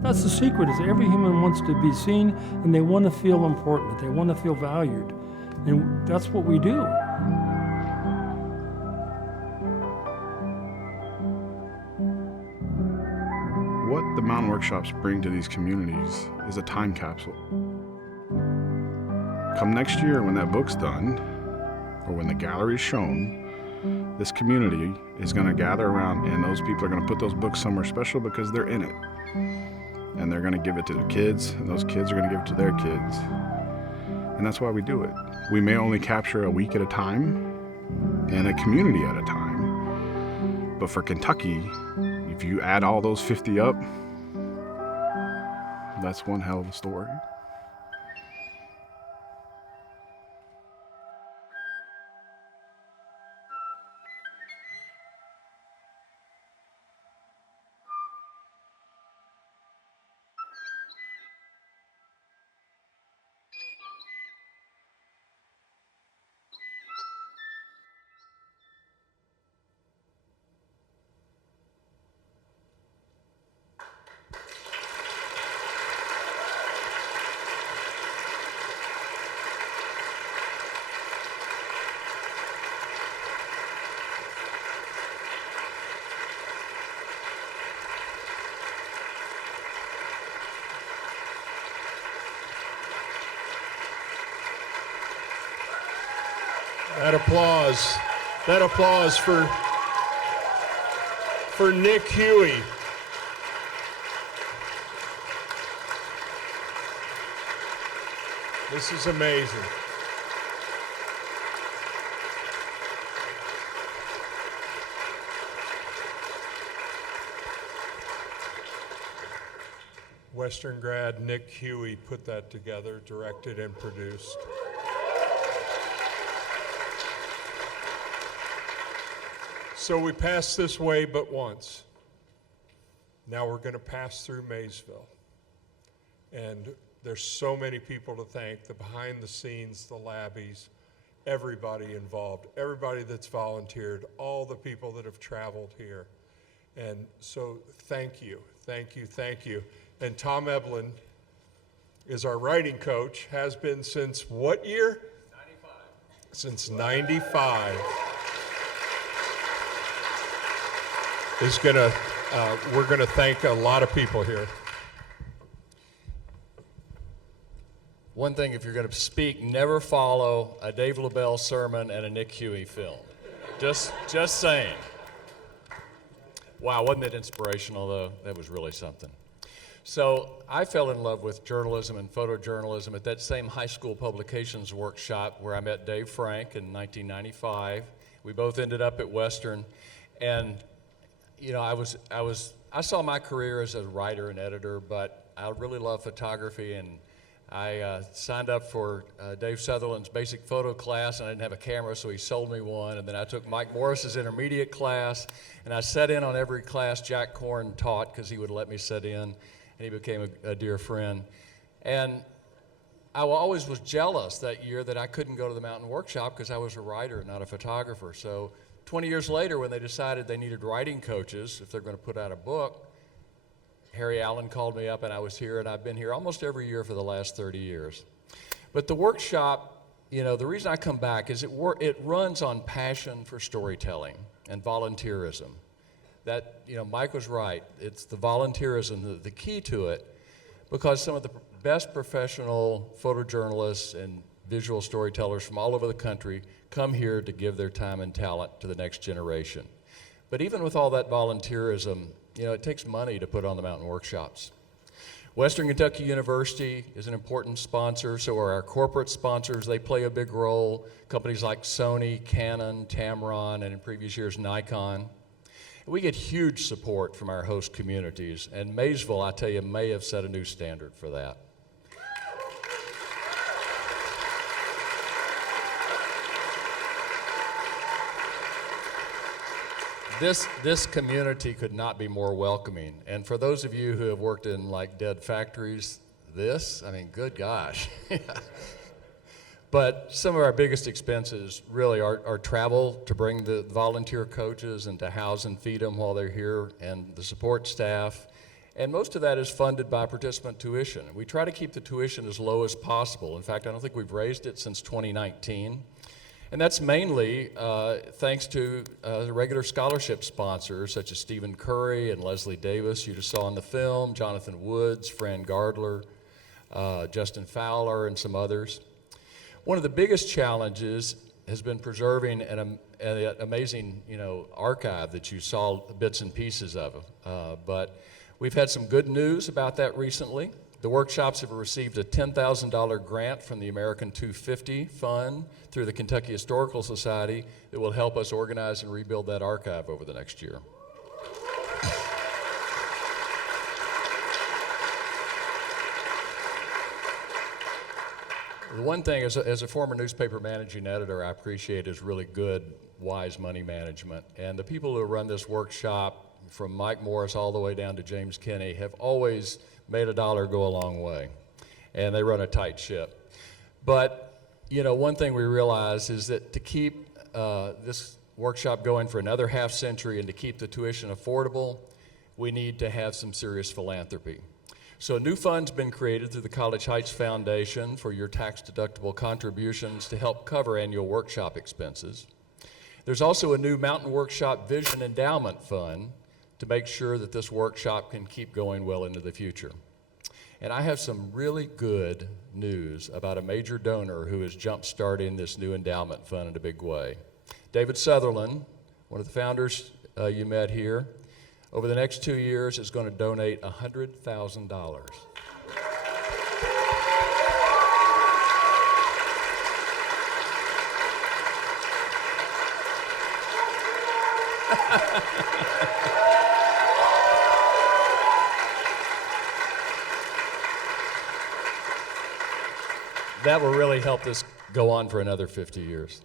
That's the secret, is every human wants to be seen and they want to feel important, they want to feel valued. And that's what we do. What the Mountain Workshops bring to these communities is a time capsule. Come next year when that book's done, or when the gallery's shown, this community is going to gather around, and those people are going to put those books somewhere special because they're in it. And they're going to give it to their kids, and those kids are going to give it to their kids. And that's why we do it. We may only capture a week at a time and a community at a time. But for Kentucky, if you add all those 50 up, that's one hell of a story. That applause for Nick Huey. This is amazing. Western grad Nick Huey put that together, directed and produced. So we passed this way but once. Now we're going to pass through Maysville. And there's so many people to thank, the behind the scenes, the labbies, everybody involved, everybody that's volunteered, all the people that have traveled here. And so thank you, thank you, thank you. And Tom Eblen is our writing coach, has been since what year? 95. Since 95. We're gonna thank a lot of people here. One thing, if you're gonna speak, never follow a Dave LaBelle sermon and a Nick Huey film. Just saying. Wow, wasn't it inspirational though? That was really something. So I fell in love with journalism and photojournalism at that same high school publications workshop where I met Dave Frank in 1995. We both ended up at Western, and you know, I saw my career as a writer and editor, but I really love photography, and I signed up for Dave Sutherland's basic photo class, and I didn't have a camera, so he sold me one. And then I took Mike Morris's intermediate class, and I sat in on every class Jack Korn taught because he would let me sit in, and he became a dear friend. And I always was jealous that year that I couldn't go to the Mountain Workshop because I was a writer, not a photographer. So 20 years later, when they decided they needed writing coaches if they're going to put out a book, Harry Allen called me up, and I was here, and I've been here almost every year for the last 30 years. But the workshop, you know, the reason I come back is it runs on passion for storytelling and volunteerism. That, you know, Mike was right. It's the volunteerism, the key to it, because some of the best professional photojournalists and visual storytellers from all over the country come here to give their time and talent to the next generation. But even with all that volunteerism, you know, it takes money to put on the Mountain Workshops. Western Kentucky University is an important sponsor, so are our corporate sponsors. They play a big role. Companies like Sony, Canon, Tamron, and in previous years, Nikon. We get huge support from our host communities, and Maysville, I tell you, may have set a new standard for that. This community could not be more welcoming. And for those of you who have worked in like dead factories, I mean, good gosh. But some of our biggest expenses really are travel to bring the volunteer coaches and to house and feed them while they're here, and the support staff. And most of that is funded by participant tuition. We try to keep the tuition as low as possible. In fact, I don't think we've raised it since 2019. And that's mainly thanks to the regular scholarship sponsors such as Stephen Curry and Leslie Davis, you just saw in the film, Jonathan Woods, Fran Gardler, Justin Fowler, and some others. One of the biggest challenges has been preserving an amazing, archive that you saw bits and pieces of. But we've had some good news about that recently. The workshops have received a $10,000 grant from the American 250 Fund through the Kentucky Historical Society that will help us organize and rebuild that archive over the next year. The one thing, as a former newspaper managing editor, I appreciate is really good, wise money management. And the people who run this workshop, from Mike Morse all the way down to James Kenney, have always made a dollar go a long way. And they run a tight ship. But, one thing we realize is that to keep this workshop going for another half century and to keep the tuition affordable, we need to have some serious philanthropy. So a new fund's been created through the College Heights Foundation for your tax-deductible contributions to help cover annual workshop expenses. There's also a new Mountain Workshop Vision Endowment Fund to make sure that this workshop can keep going well into the future. And I have some really good news about a major donor who is jump-starting this new endowment fund in a big way. David Sutherland, one of the founders you met here, over the next 2 years is going to donate $100,000. That will really help this go on for another 50 years.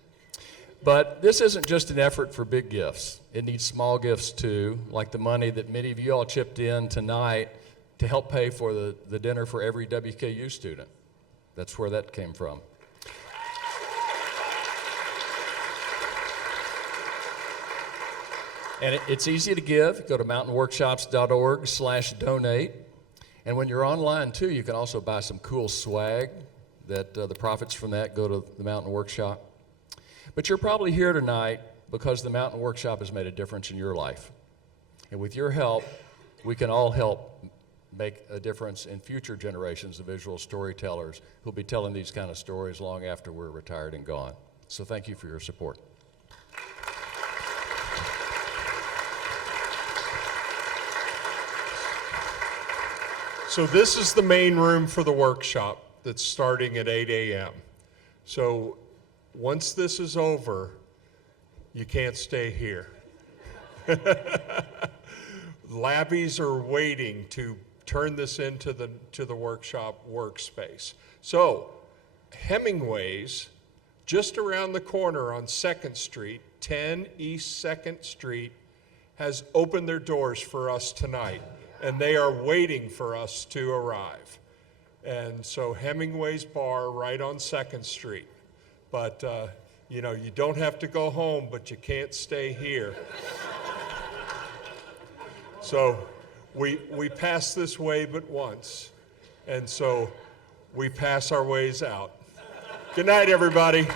But this isn't just an effort for big gifts. It needs small gifts too, like the money that many of you all chipped in tonight to help pay for the dinner for every WKU student. That's where that came from. And it's easy to give. Go to mountainworkshops.org/donate. And when you're online too, you can also buy some cool swag that the profits from that go to the Mountain Workshop. But you're probably here tonight because the Mountain Workshop has made a difference in your life. And with your help, we can all help make a difference in future generations of visual storytellers who'll be telling these kind of stories long after we're retired and gone. So thank you for your support. So this is the main room for the workshop that's starting at 8 a.m. So once this is over, you can't stay here. Labbies are waiting to turn this into the workshop workspace. So Hemingway's, just around the corner on 2nd Street, 10 East 2nd Street, has opened their doors for us tonight, and they are waiting for us to arrive. And so Hemingway's Bar right on 2nd Street. But, you don't have to go home, but you can't stay here. So we pass this way but once, and so we pass our ways out. Good night, everybody.